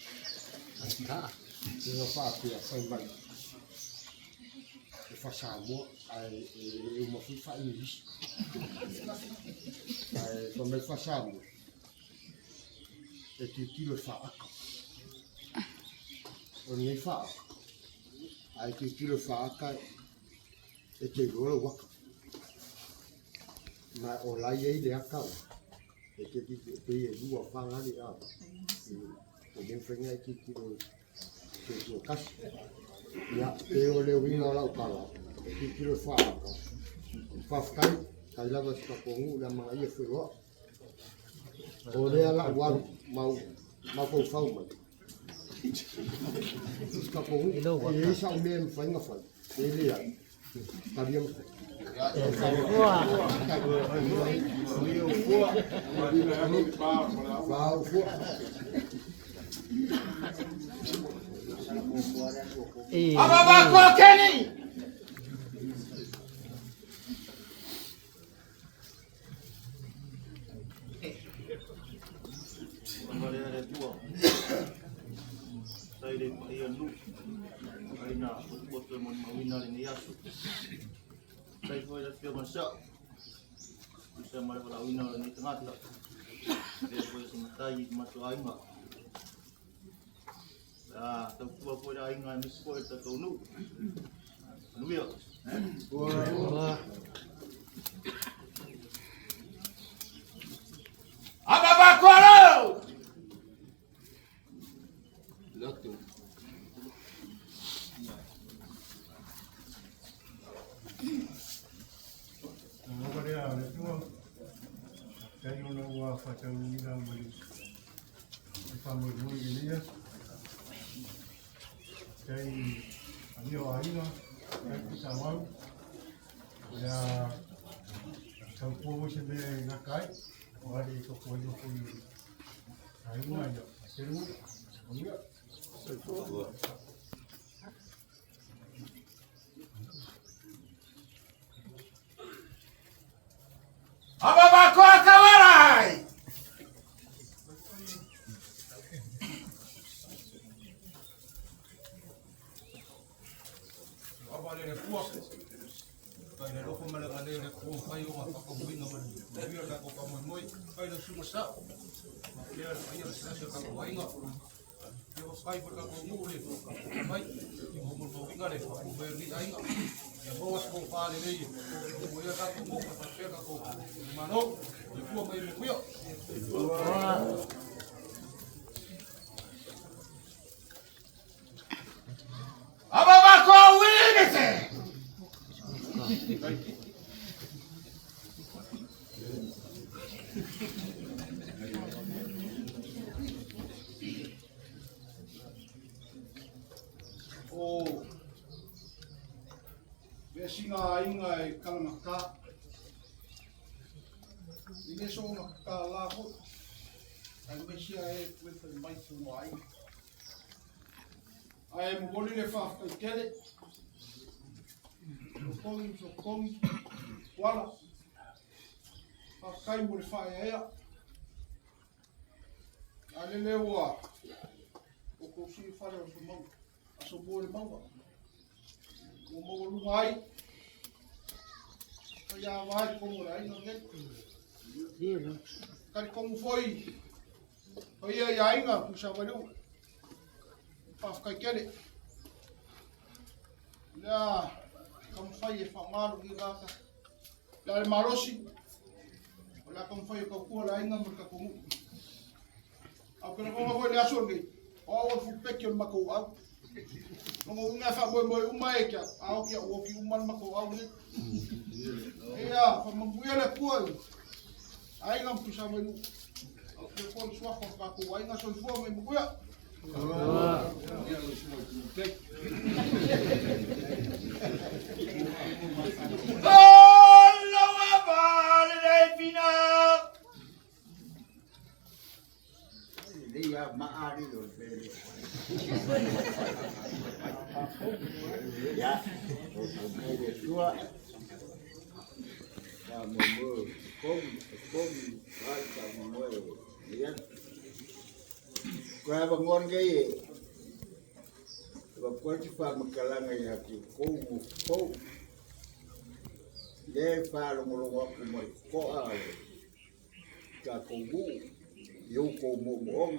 ka ngau fa pia sai mai fa sa mo ai eu mo fi fa english ai to me fa sa mo e ti tiro fa aka o ni fa ai ti tiro fa aka e te rolo waka ma o la ye de aka e te e lua whanga ni a o me whenga e ki tiro te tiro kasi ia te o leo wina o lau kala e ki tiro wha aka whafkai kai lava si kapongu na mga ia whiroa o rea la waru mau kou whau mai si kapongu e isa o mea mwhainga whai e lea Tabiam. Apa Kenny? Saya foi da firma só. Bisa mari wala wina ni tengah tak. Dia foi sama tai masuk ainga. Ah, tu foi da ainga mis foi ta tonu. Anu ya. Apa bakoro? Lato. Apa bakor kawarai? Apa le kuak. Kai le roko mala ngale le ko pai o ka ko wino man. Dia ka ko ka moi kai le suma sa. Dia ai sa sa ka ko ainga. Dia kai por ka ko mure ko ka mai. Dia mo mo ngale ko ver ni ainga. Dia bo ko pa le nei. Ko ia ka ko mo ka ka ko. Mano, dia ko mai mo yo. Apa bakor winite? O Vesinga inga e kalamaka. Ine so maka lako. Ai mesia e with the mic to wai. Ai mo boli le fa ka kele. So kongi. Wala. Fa kai mo le fa ya. Ale le wa. O ko si fa le so mo. Aso bo le mo. Mo mo lu mai. Ya vai como aí não tem. Cara como foi aí ainda puxa valeu. Para ficar aquele. Já como foi famado que gata. Já marosi. Olha como foi o cu lá ainda porque como. A pena como foi a sorte. O fu pequeno macau. Não unha fa moi uma é que ao que o que uma macau ao né. Ja, van mijn moeder kooi. Hij nam toen samen nu. Op de kooi zwart van pakken. Hij nam zo'n voor mijn moeder. Dia maari do pere. Ya, o pere tua. Ya mo kom vai ka mo ya. Kwa bangon gay. Ba kwati fa makalanga ya ki ko. Le fa lo mo wa ko mo ko a. Ka ko bu. Yo ko mo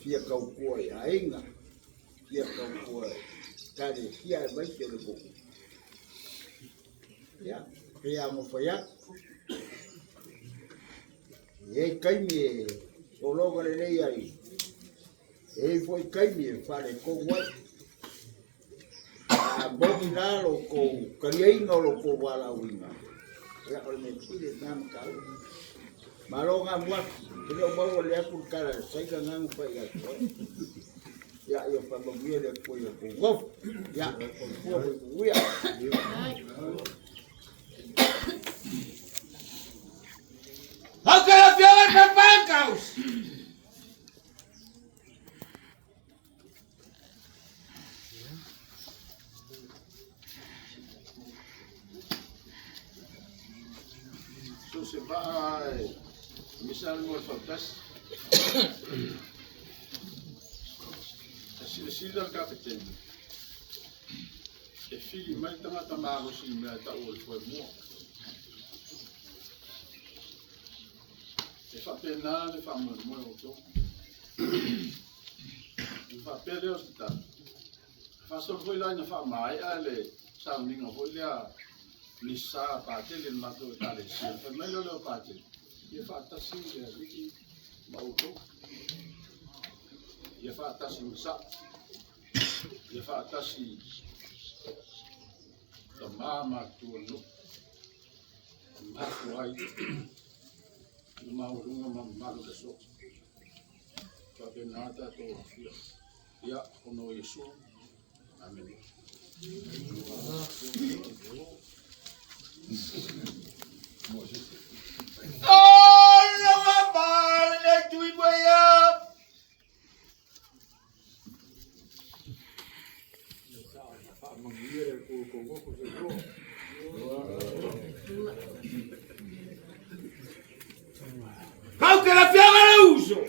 fia kau kuai ainga fia kau kuai tare fia vai ke le bo ya fia mo fia e kai me o logo le nei ai e foi kai me fare ko wai a bomi na lo ko kaliaina lo ko wala winga ya o me tire nam kau malonga muat pero mau le aku cara sai ka ngang pa ya yo pa mo le ko yo ko ya ko ya Hakala fiala papancos. so se vai misal mo fantas sila ka peten e fili mai tanga tamago si me ta o foi mo e fa pena le fa mo o to e fa pele o sta fa so foi lá na fa mai ale sa ninga foi lá ni sa pa te le mato ta le si fa me lo pa te e fa ta si le iki ma o to e fa ta si sa e fa ta si ta mama tu no ma tu ai ma o no ma lo so fa que nada to ya ono yesu amen Oh, no va vale tu y voy a. Kau que la fiaga la uso.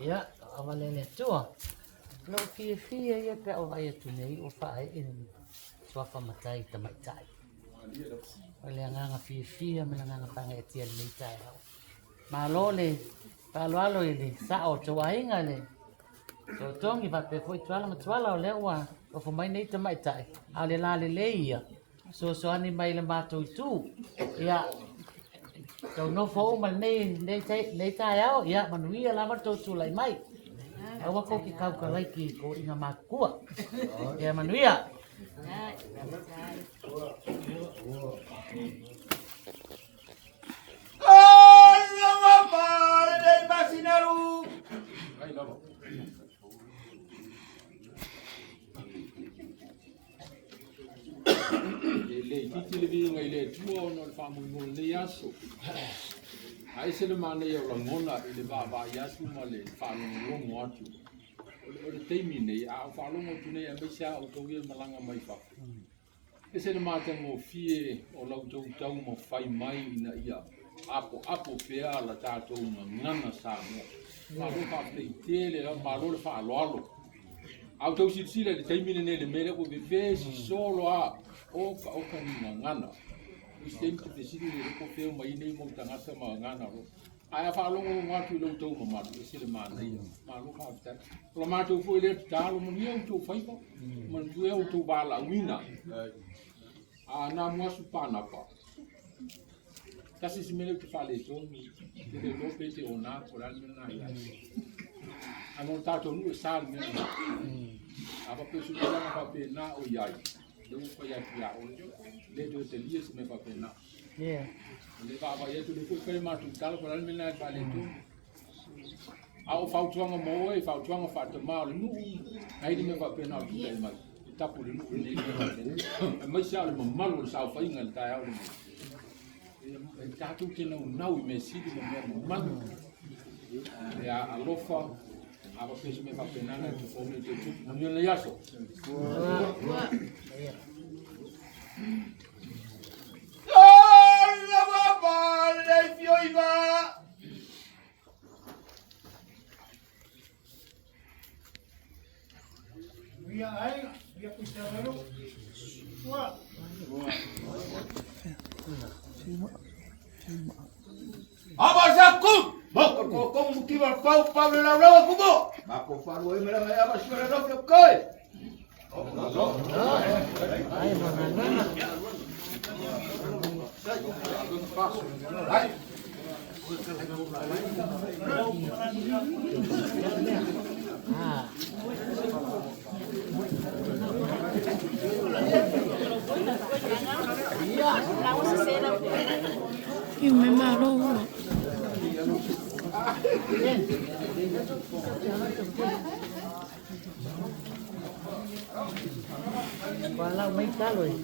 Ya, awalele tua. Lo fia ia ka o ai tu nei o fa in swafa matai ta matai. Ole nga fia me nga panga e tia nei tai. Ma lole pa lo ile sa o to ainga le. So tongi va pe foi tuala o le wa o fo mai nei ta matai. Ale la le leia. So ani mai le mato tu. Ya tau no fo mal nei tai ao ya manuia la mato tu lai mai. Awa ko ki kau kalai ki ko inga makua. Ya manuia. Oh, no va vale sinaru. Ai lava. Le titi le vinga i le tua ono le whamungo le yaso. Ai se le mana i au langona i le vava yasu ma le whanongo atu. O le teimi nei, a au whalongo tu nei a meisa au tau ia malanga mai whaku. E se le mata ngō fie o lau tau tau ma whai mai ina ia. Apo pea la tātou ma ngana sā mo. Malo whakte tele la malo le whaaloalo. Au tau sila le teimi nei le mele o be vesi solo a. O ka ni ngana. I sempre te siri le ko feo mai nei mo tangata ma ngana ro. Ai a whaalongo ngatu lo tau ma matu, e se le mana ia. Malo whakte. La mātou fo ele tālo mo nia o tau whaipa. Man tu e o tau wala wina. A nā muasu pānapa. Kasi si mele te whale tōni. Te le lope te o nā korani nā ia. Ano tātou nu e sāli mena. A papesu kēranga pape nā o iai. Leu whai ati a o. Le to te lia si me pape nā. Le whawa ia tu le fui kare mātu tala korani mena e whale tōni. A o whautuanga mo e whautuanga whatamā le nu. Haidi me pape nā tu kai mai. Tapu le nuku nei e mai sa le mamalo le sao whainga le tai au le mai. E tātou te nau I me sidi me mea mamanu. E a alofa, a wapesi me whapenana te whome te tupu. Monion le yaso. Ola wapa le fioiva. Ia ai, ia puxa vero. Ua. Abasaku. Bako kokong mukiwa pau le laura kubo. Bako faru e mera mera basura no que coi. Ai, mana. Ai. E me marou. Walau mai taloi.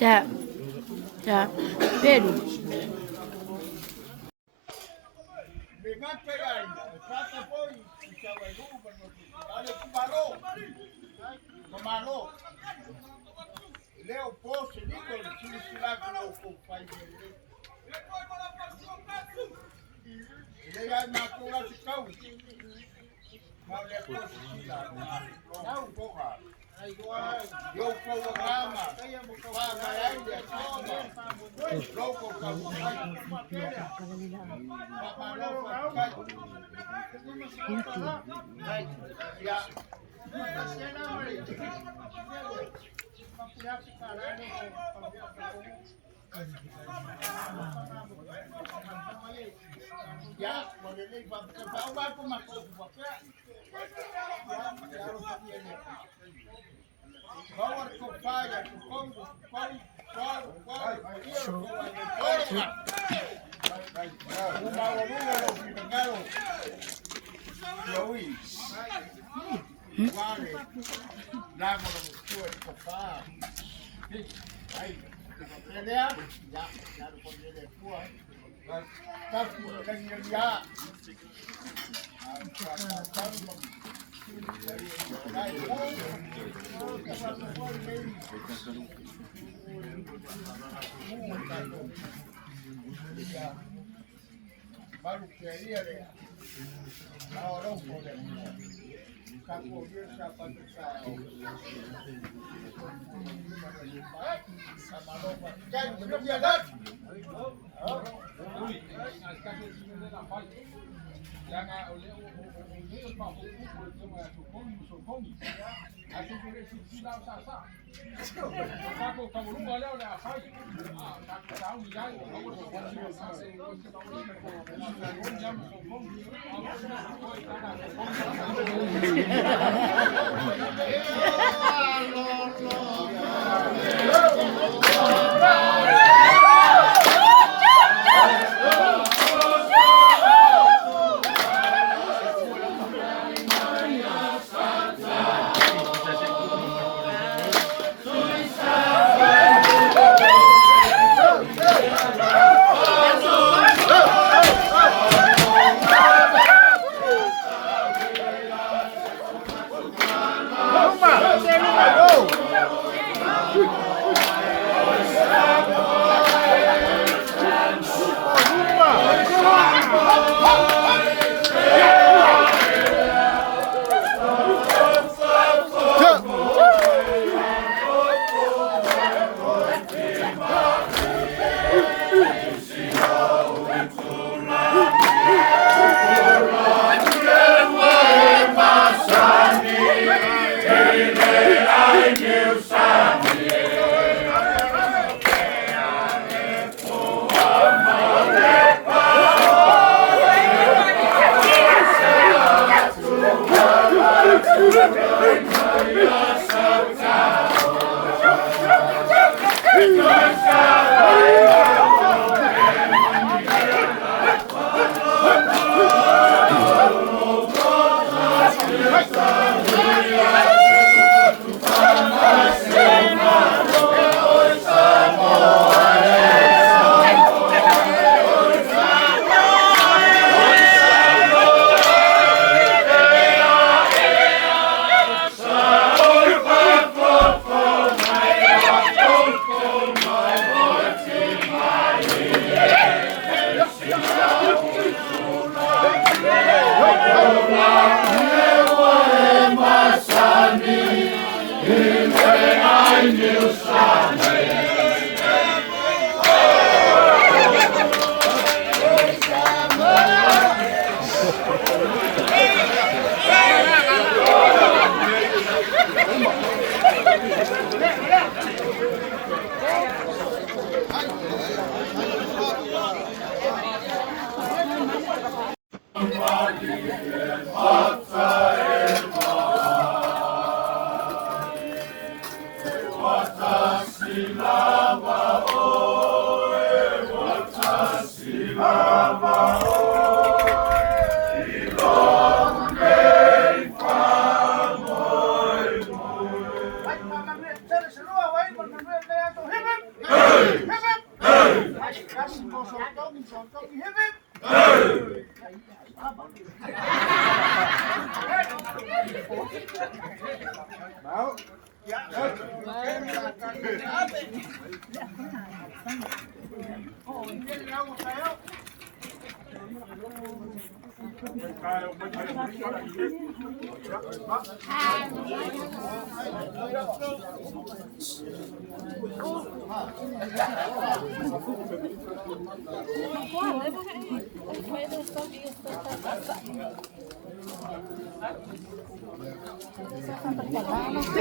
Da, Peru. Leo posso dico ci si va con fai le hai matura si cau ma le posso si la não porra eu programa vai aí de toma louco como ya, porque le va a tomar Power to fire, to Congo,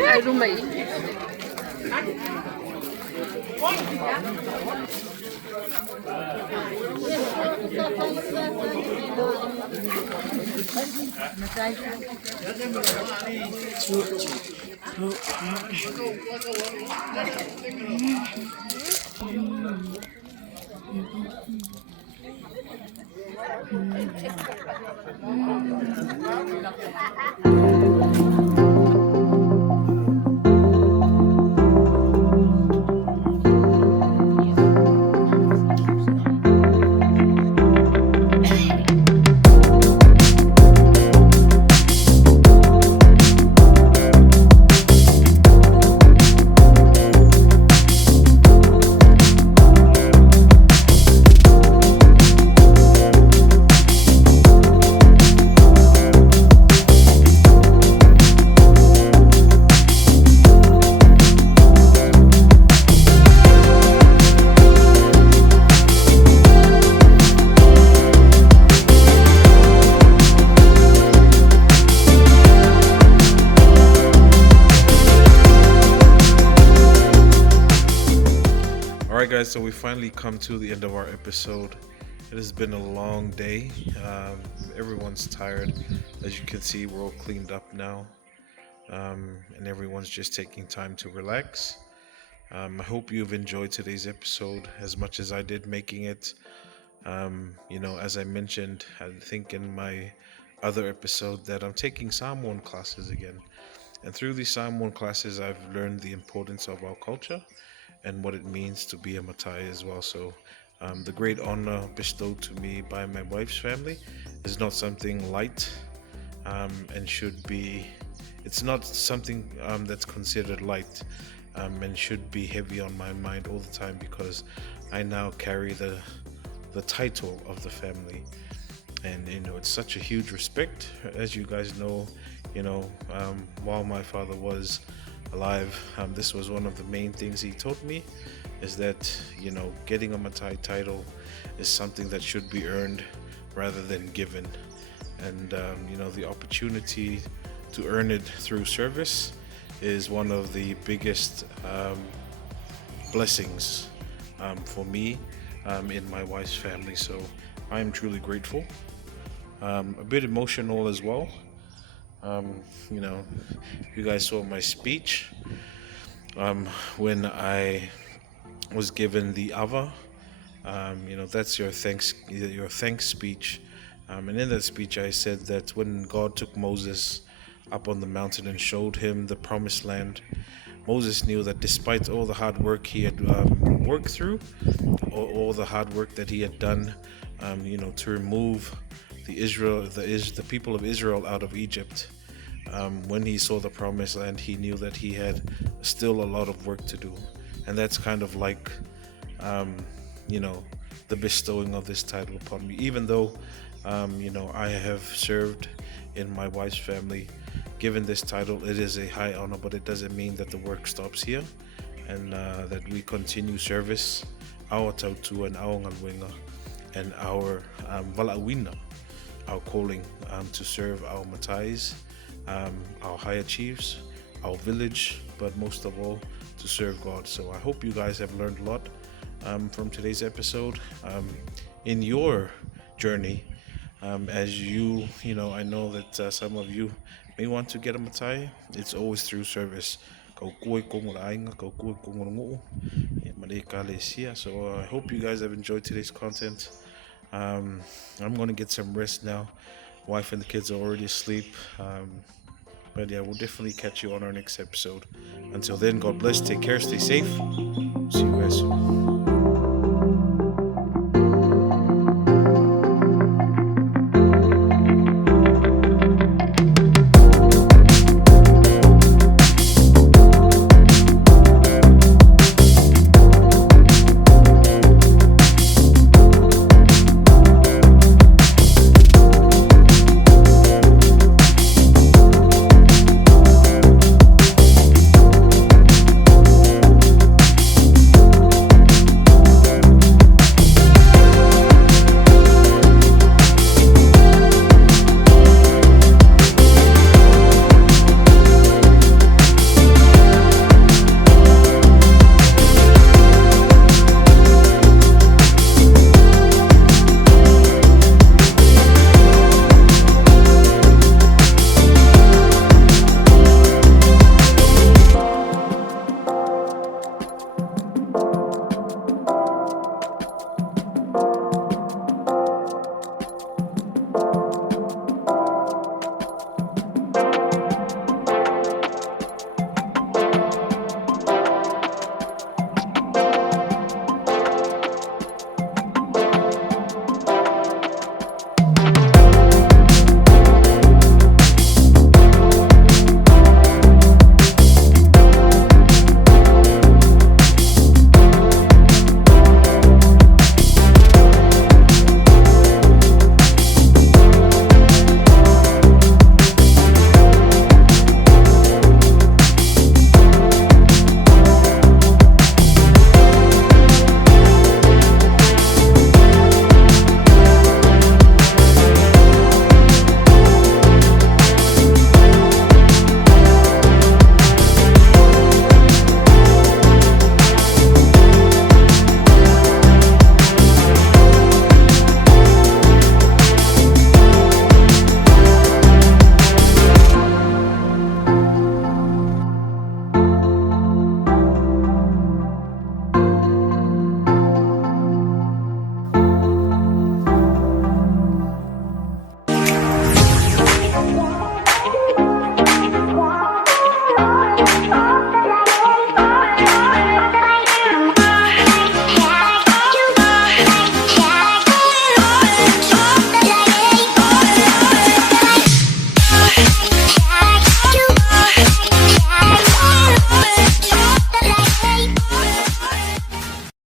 Ai rumah guys, so we finally come to the end of our episode. It has been a long day. Everyone's tired. As you can see, we're all cleaned up now. And everyone's just taking time to relax. I hope you've enjoyed today's episode as much as I did making it. As I mentioned, I think in my other episode that I'm taking Samoan classes again. And through these Samoan classes, I've learned the importance of our culture and what it means to be a Matai as well. So the great honor bestowed to me by my wife's family is not something light and should be, it's not something that's considered light and should be heavy on my mind all the time, because I now carry the title of the family. And it's such a huge respect. As you guys know, while my father was alive, this was one of the main things he taught me, is that getting a Matai title is something that should be earned rather than given. And the opportunity to earn it through service is one of the biggest blessings for me in my wife's family. So I am truly grateful. A bit emotional as well. You guys saw my speech when I was given the ava. That's your thanks speech. And in that speech, I said that when God took Moses up on the mountain and showed him the promised land, Moses knew that despite all the hard work he had worked through, or all the hard work that he had done, to remove the people of Israel out of Egypt, when he saw the promised land, he knew that he had still a lot of work to do. And that's kind of like, the bestowing of this title upon me. Even though, I have served in my wife's family, given this title, it is a high honor, but it doesn't mean that the work stops here, and that we continue service, our tautu and our ngalwenga, and our valauina, our calling to serve our matais, our higher chiefs, our village, but most of all to serve God. So I hope you guys have learned a lot from today's episode in your journey. As I know that some of you may want to get a matai. It's always through service. So I hope you guys have enjoyed today's content. I'm going to get some rest now. Wife and the kids are already asleep. But yeah, we'll definitely catch you on our next episode. Until then, God bless, take care, stay safe. See you guys soon.